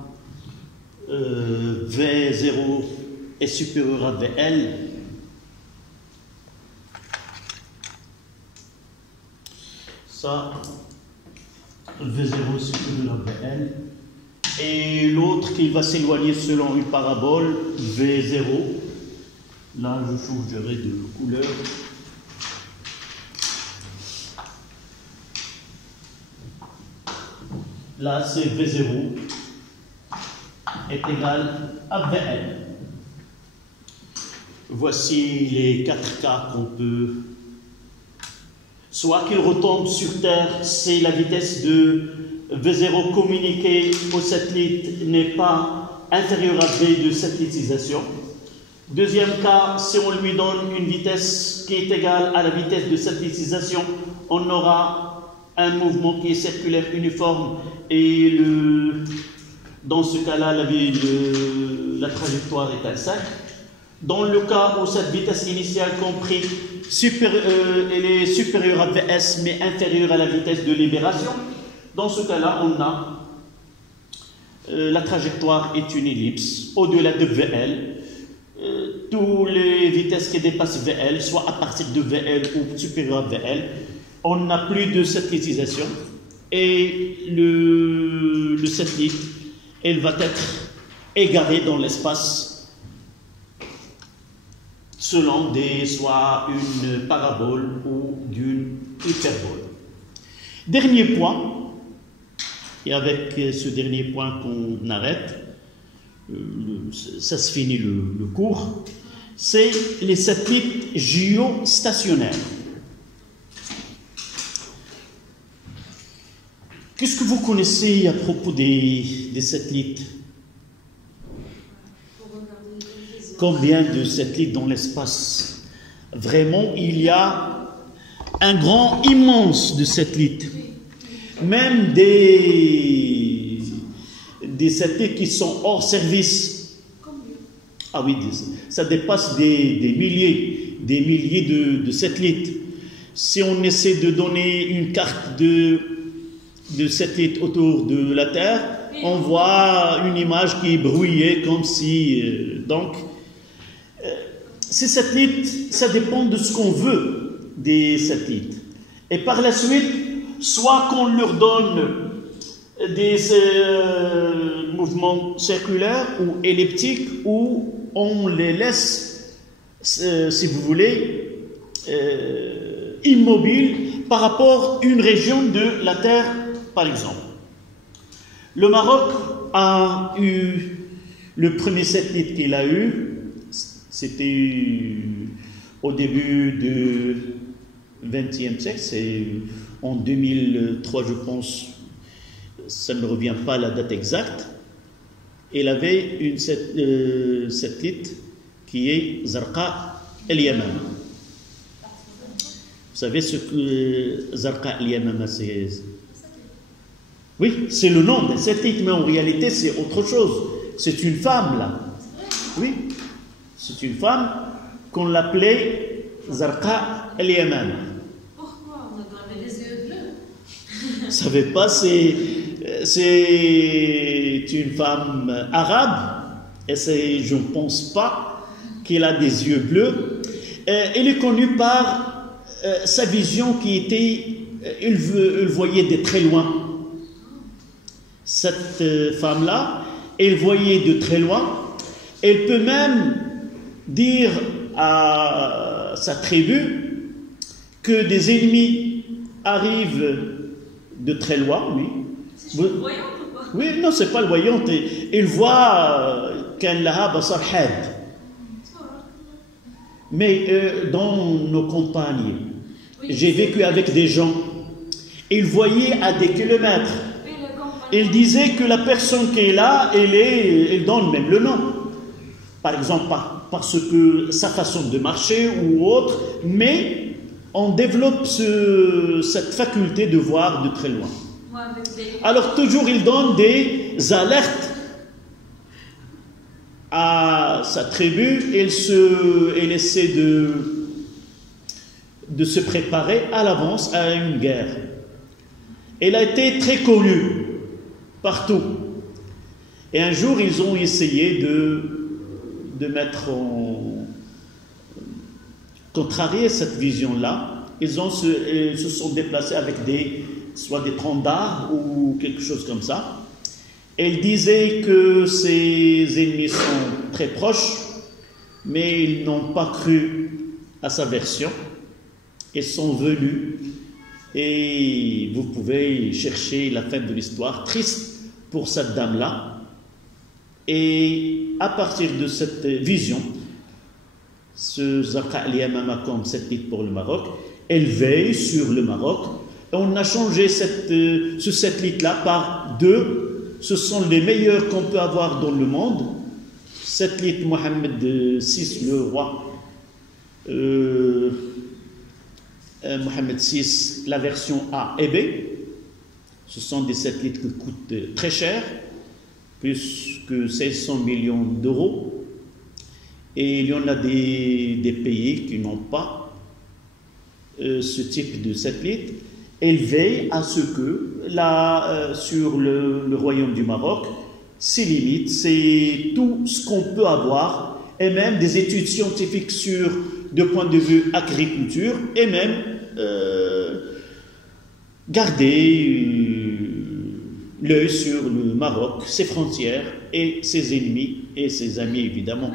V0 est supérieur à VL. Ça, V0 est supérieur à VL. Et l'autre qui va s'éloigner selon une parabole, V0. Là, je changerai de couleur. Là, c'est V0 est égal à VL. Voici les 4 cas qu'on peut... Soit qu'il retombe sur Terre, c'est la vitesse de V0 communiquée au satellite n'est pas inférieure à V de satellitisation. Deuxième cas, si on lui donne une vitesse qui est égale à la vitesse de satellitisation, on aura un mouvement qui est circulaire uniforme et dans ce cas-là, la trajectoire est un cercle. Dans le cas où cette vitesse initiale comprise elle est supérieure à VS mais inférieure à la vitesse de libération, dans ce cas-là, on a la trajectoire est une ellipse au-delà de VL. Toutes les vitesses qui dépassent VL, soit à partir de VL ou supérieure à VL, on n'a plus de satellitisation et le satellite, elle va être égarée dans l'espace selon soit une parabole ou d'une hyperbole. Dernier point, et avec ce dernier point qu'on arrête, ça se finit le cours, c'est les satellites géostationnaires. Qu'est-ce que vous connaissez à propos des satellites? Combien de satellites dans l'espace? Vraiment, il y a un grand, immense de satellites. Même des satellites qui sont hors service. Ah oui, ça dépasse des milliers de satellites. Si on essaie de donner une carte de satellites autour de la Terre, on voit une image qui est brouillée comme si... ces satellites, ça dépend de ce qu'on veut des satellites. Et par la suite, soit qu'on leur donne des mouvements circulaires ou elliptiques, ou on les laisse, si vous voulez, immobiles par rapport à une région de la Terre, par exemple. Le Maroc a eu le premier satellite qu'il a eu, c'était au début du XXe siècle, c'est en 2003, je pense, ça ne me revient pas la date exacte. Il avait une satellite qui est Zarqa El-Yamama. Vous savez ce que Zarqa El-Yamama c'est? Oui, c'est le nom d'un satellite, mais en réalité c'est autre chose. C'est une femme là. Oui, c'est une femme qu'on l'appelait Zarqa El-Yamama. Pourquoi on a donné les yeux bleus? Vous ne savez pas, c'est une femme arabe, et je ne pense pas qu'elle a des yeux bleus. Elle est connue par sa vision qui était, elle voyait de très loin. Cette femme-là, elle voyait de très loin. Elle peut même dire à sa tribu que des ennemis arrivent de très loin, oui. C'est une voyante ou pas? Oui, non, c'est pas le voyant. Il voit qu'un laha basar had. Mais dans nos campagnes, j'ai vécu avec des gens. Ils voyaient à des kilomètres. Ils disaient que la personne qui est là, elle donne même le nom. Par exemple, parce que sa façon de marcher ou autre, mais on développe cette faculté de voir de très loin. Alors toujours il donne des alertes à sa tribu, il essaie de se préparer à l'avance à une guerre. Elle a été très connue partout. Et un jour ils ont essayé de mettre contrarier cette vision-là. Ils se sont déplacés avec soit des troncs d'arbres ou quelque chose comme ça. Et ils disaient que ses ennemis sont très proches, mais ils n'ont pas cru à sa version. Ils sont venus, et vous pouvez chercher la fin de l'histoire, triste pour cette dame-là. Et à partir de cette vision, ce Zarqa El-Yamama comme satellite pour le Maroc, elle veille sur le Maroc. On a changé ce satellite-là par 2. Ce sont les meilleurs qu'on peut avoir dans le monde. Satellite Mohammed VI, le roi. Mohammed VI, la version A et B. Ce sont des satellites qui coûtent très cher, plus que 500 millions d'euros. Et il y en a des pays qui n'ont pas ce type de satellite. Elle veille à ce que, sur le royaume du Maroc, ses limites, c'est tout ce qu'on peut avoir, et même des études scientifiques sur, de point de vue agriculture, et même garder l'œil sur le Maroc, ses frontières, et ses ennemis, et ses amis, évidemment.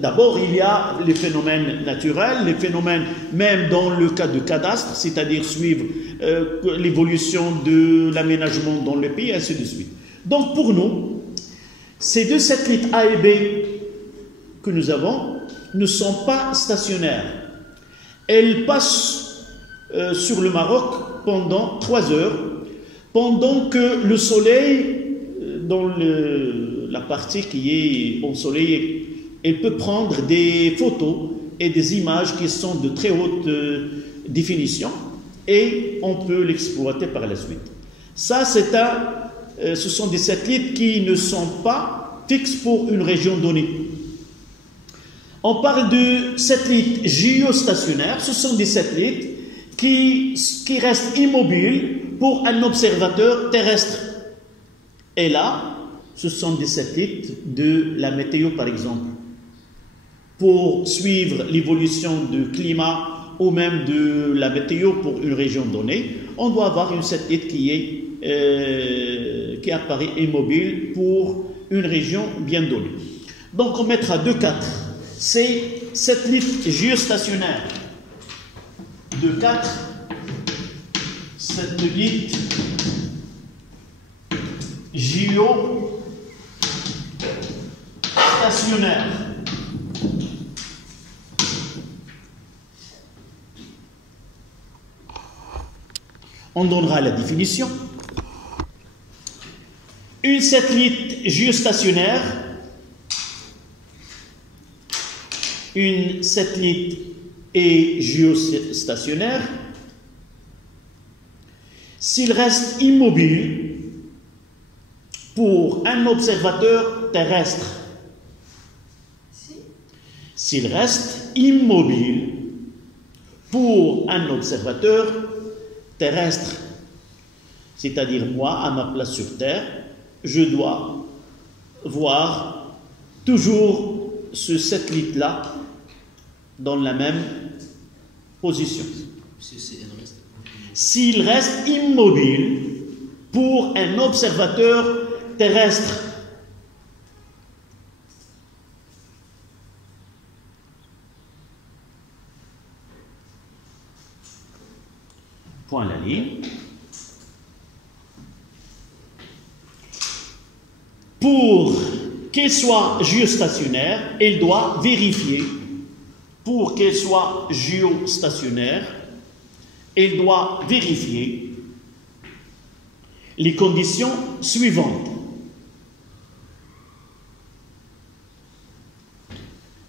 D'abord, il y a les phénomènes naturels, les phénomènes même dans le cas de cadastre, c'est-à-dire suivre l'évolution de l'aménagement dans le pays, ainsi de suite. Donc pour nous, ces 2 satellites A et B que nous avons ne sont pas stationnaires. Elles passent sur le Maroc pendant 3 heures, pendant que le soleil, dans la partie qui est ensoleillée, elle peut prendre des photos et des images qui sont de très haute définition, et on peut l'exploiter par la suite. Ça, ce sont des satellites qui ne sont pas fixe pour une région donnée. On parle de satellites géostationnaires. Ce sont des satellites qui restent immobiles pour un observateur terrestre. Et là, ce sont des satellites de la météo, par exemple. Pour suivre l'évolution du climat ou même de la météo pour une région donnée, on doit avoir une satellite qui apparaît immobile pour une région bien donnée. Donc on mettra 2,4. C'est satellite géostationnaire. 2,4. Satellite géostationnaire. On donnera la définition. Une satellite géostationnaire, une satellite est géostationnaire s'il reste immobile pour un observateur terrestre. S'il reste immobile pour un observateur terrestre, c'est-à-dire moi, à ma place sur Terre, je dois voir toujours ce satellite-là dans la même position. S'il reste immobile pour un observateur terrestre, point la ligne. Pour qu'elle soit géostationnaire, elle doit vérifier. Pour qu'elle soit géostationnaire, elle doit vérifier les conditions suivantes.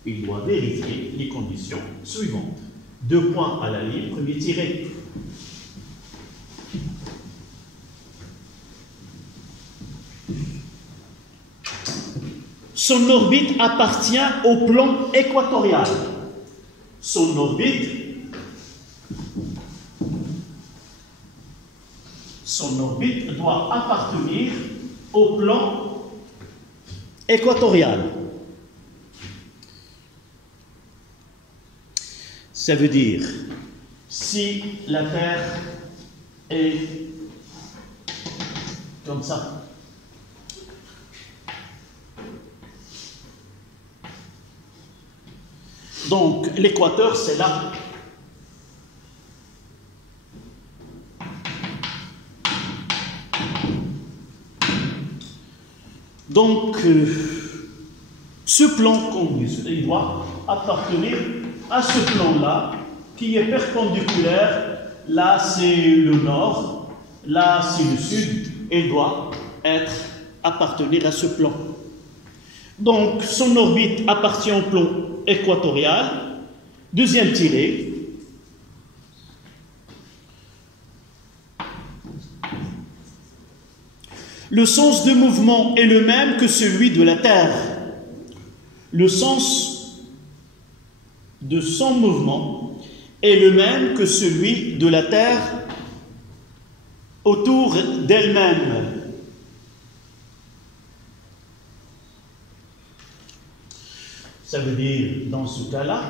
Il doit vérifier les conditions suivantes. 2 points à la ligne, premier tiré. Son orbite appartient au plan équatorial. Son orbite doit appartenir au plan équatorial. Ça veut dire, si la Terre est comme ça, donc l'équateur c'est là. Donc ce plan il doit appartenir à ce plan-là qui est perpendiculaire. Là c'est le nord, là c'est le sud, et doit appartenir à ce plan. Donc son orbite appartient au plan équatorial. Deuxième tiré. Le sens de mouvement est le même que celui de la Terre. Le sens de son mouvement est le même que celui de la Terre autour d'elle-même. Ça veut dire, dans ce cas-là,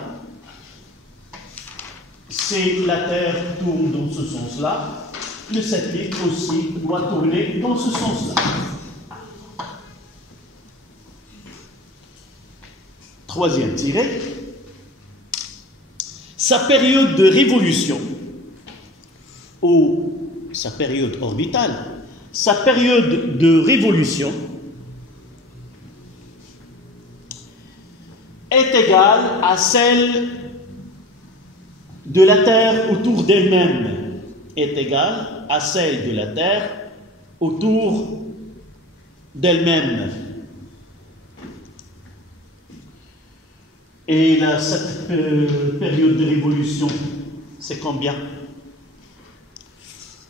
si la Terre tourne dans ce sens-là, le satellite aussi doit tourner dans ce sens-là. Troisième tiré. Sa période de révolution, ou sa période orbitale, sa période de révolution est égale à celle de la Terre autour d'elle-même, est égale à celle de la Terre autour d'elle-même. Et cette période de révolution, c'est combien?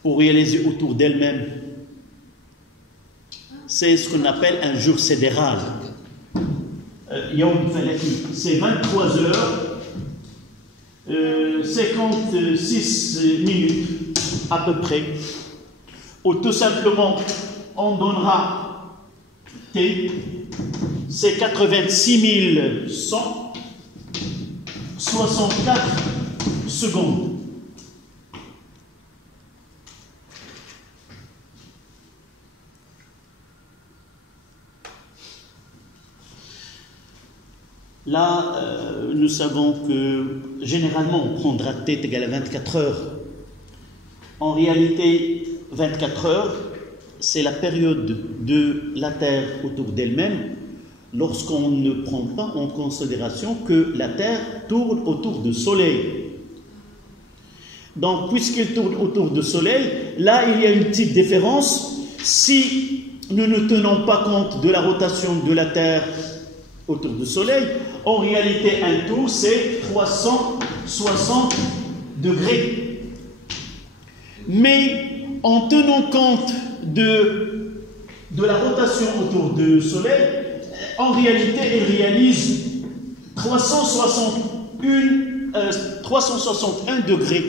Pour réaliser autour d'elle-même, c'est ce qu'on appelle un jour sidéral. c'est 23 heures, 56 minutes à peu près, ou tout simplement on donnera T, c'est 86 164 secondes. Là, nous savons que généralement on prendra T égale à 24 heures. En réalité, 24 heures, c'est la période de la Terre autour d'elle-même lorsqu'on ne prend pas en considération que la Terre tourne autour du Soleil. Donc, puisqu'il tourne autour du Soleil, là, il y a une petite différence. Si nous ne tenons pas compte de la rotation de la Terre autour du Soleil, en réalité, un tour, c'est 360 degrés. Mais en tenant compte de la rotation autour du Soleil, en réalité, il réalise 361 degrés.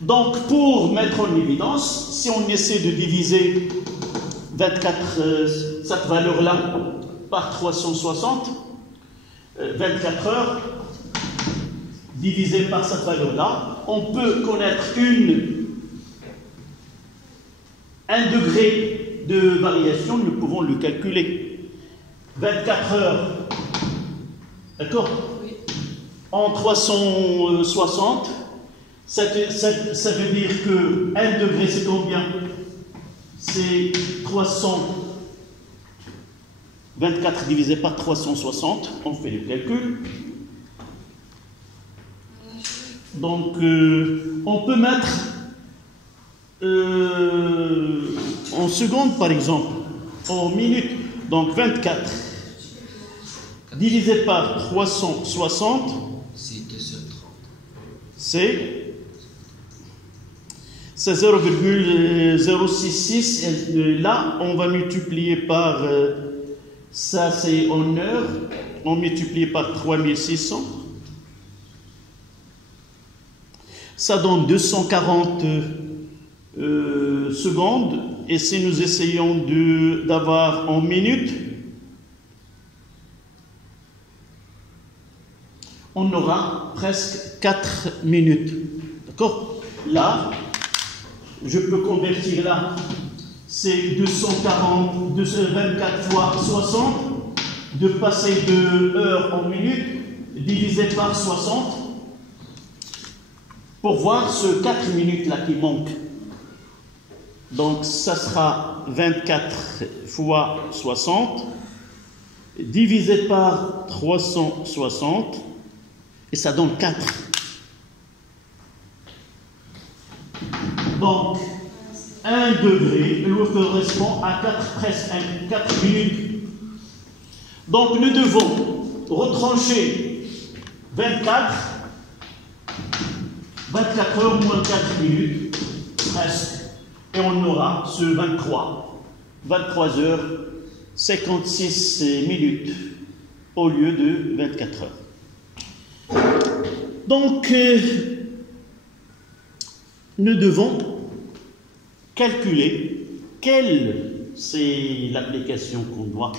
Donc, pour mettre en évidence, si on essaie de diviser 24, cette valeur-là par 360, 24 heures, divisé par cette valeur-là, on peut connaître un degré de variation, nous pouvons le calculer. 24 heures, d'accord? En 360, ça veut dire que 1 degré, c'est combien? C'est 324 divisé par 360, on fait le calcul. Donc, on peut mettre en secondes, par exemple, en minutes. Donc, 24 divisé par 360, c'est 230. C'est 0,066. Là, on va multiplier par, ça c'est en heures, on multiplie par 3600. Ça donne 240 secondes. Et si nous essayons d'avoir en minutes, on aura presque 4 minutes. D'accord? Là, je peux convertir là, c'est 240, 24 fois 60, de passer de heures en minutes, divisé par 60, pour voir ce 4 minutes là qui manque. Donc, ça sera 24 fois 60, divisé par 360, et ça donne 4. Donc, 1 degré lui correspond à 4 minutes. Donc, nous devons retrancher 24 heures moins 4 minutes, presque, et on aura ce 23 heures 56 minutes au lieu de 24 heures. Donc, nous devons calculer quelle c'est l'application qu'on doit.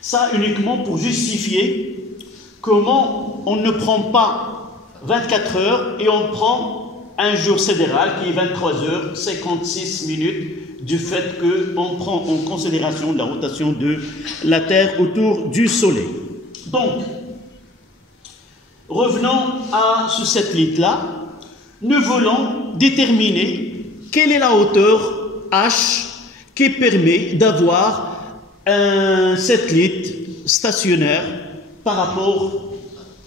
Ça uniquement pour justifier comment on ne prend pas 24 heures et on prend un jour sidéral qui est 23 heures 56 minutes du fait qu'on prend en considération la rotation de la Terre autour du Soleil. Donc, revenons à ce satellite-là. Nous voulons déterminer quelle est la hauteur H qui permet d'avoir un satellite stationnaire par rapport,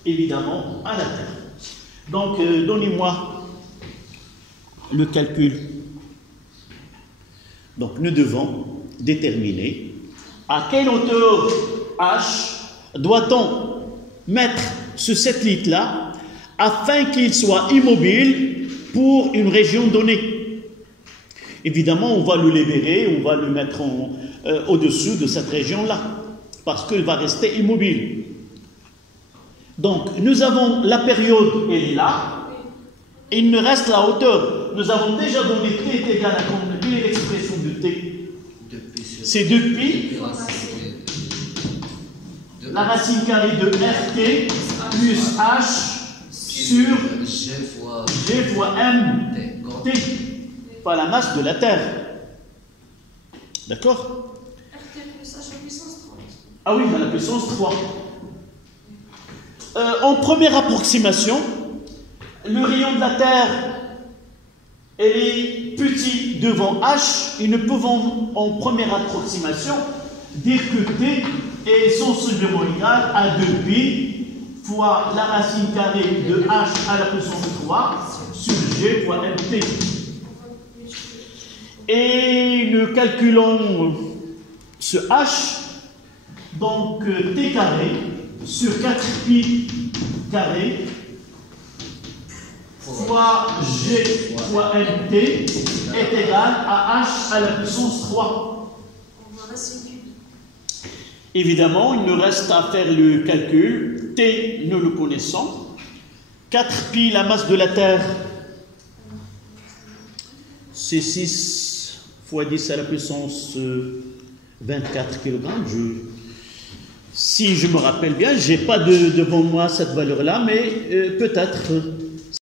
évidemment, à la Terre. Donc, donnez-moi le calcul. Donc, nous devons déterminer à quelle hauteur H doit-on mettre ce satellite-là afin qu'il soit immobile pour une région donnée. Évidemment, on va le libérer, on va le mettre au-dessus de cette région-là, parce qu'il va rester immobile. Donc, nous avons la période, elle est là, et il nous reste la hauteur. Nous avons déjà donné t est égal à combien? Quelle est l'expression de t? C'est depuis la racine carrée de RT plus H sur G fois M T, pas la masse de la Terre. D'accord? RT plus H à la puissance 30. Ah oui, à la puissance 3. En première approximation, le rayon de la Terre elle est petit devant H, et nous pouvons en première approximation dire que T est sensiblement égal à 2π fois la racine carrée de H à la puissance 3 sur G fois MT. Et nous calculons ce H, donc T carré sur 4π carré fois G fois MT est égal à H à la puissance 3. On voit racine cube. Évidemment, il nous reste à faire le calcul. T, nous le connaissons. 4π, la masse de la Terre, c'est 6 fois 10 à la puissance 24 kg. Si je me rappelle bien, je n'ai pas devant moi cette valeur-là, mais peut-être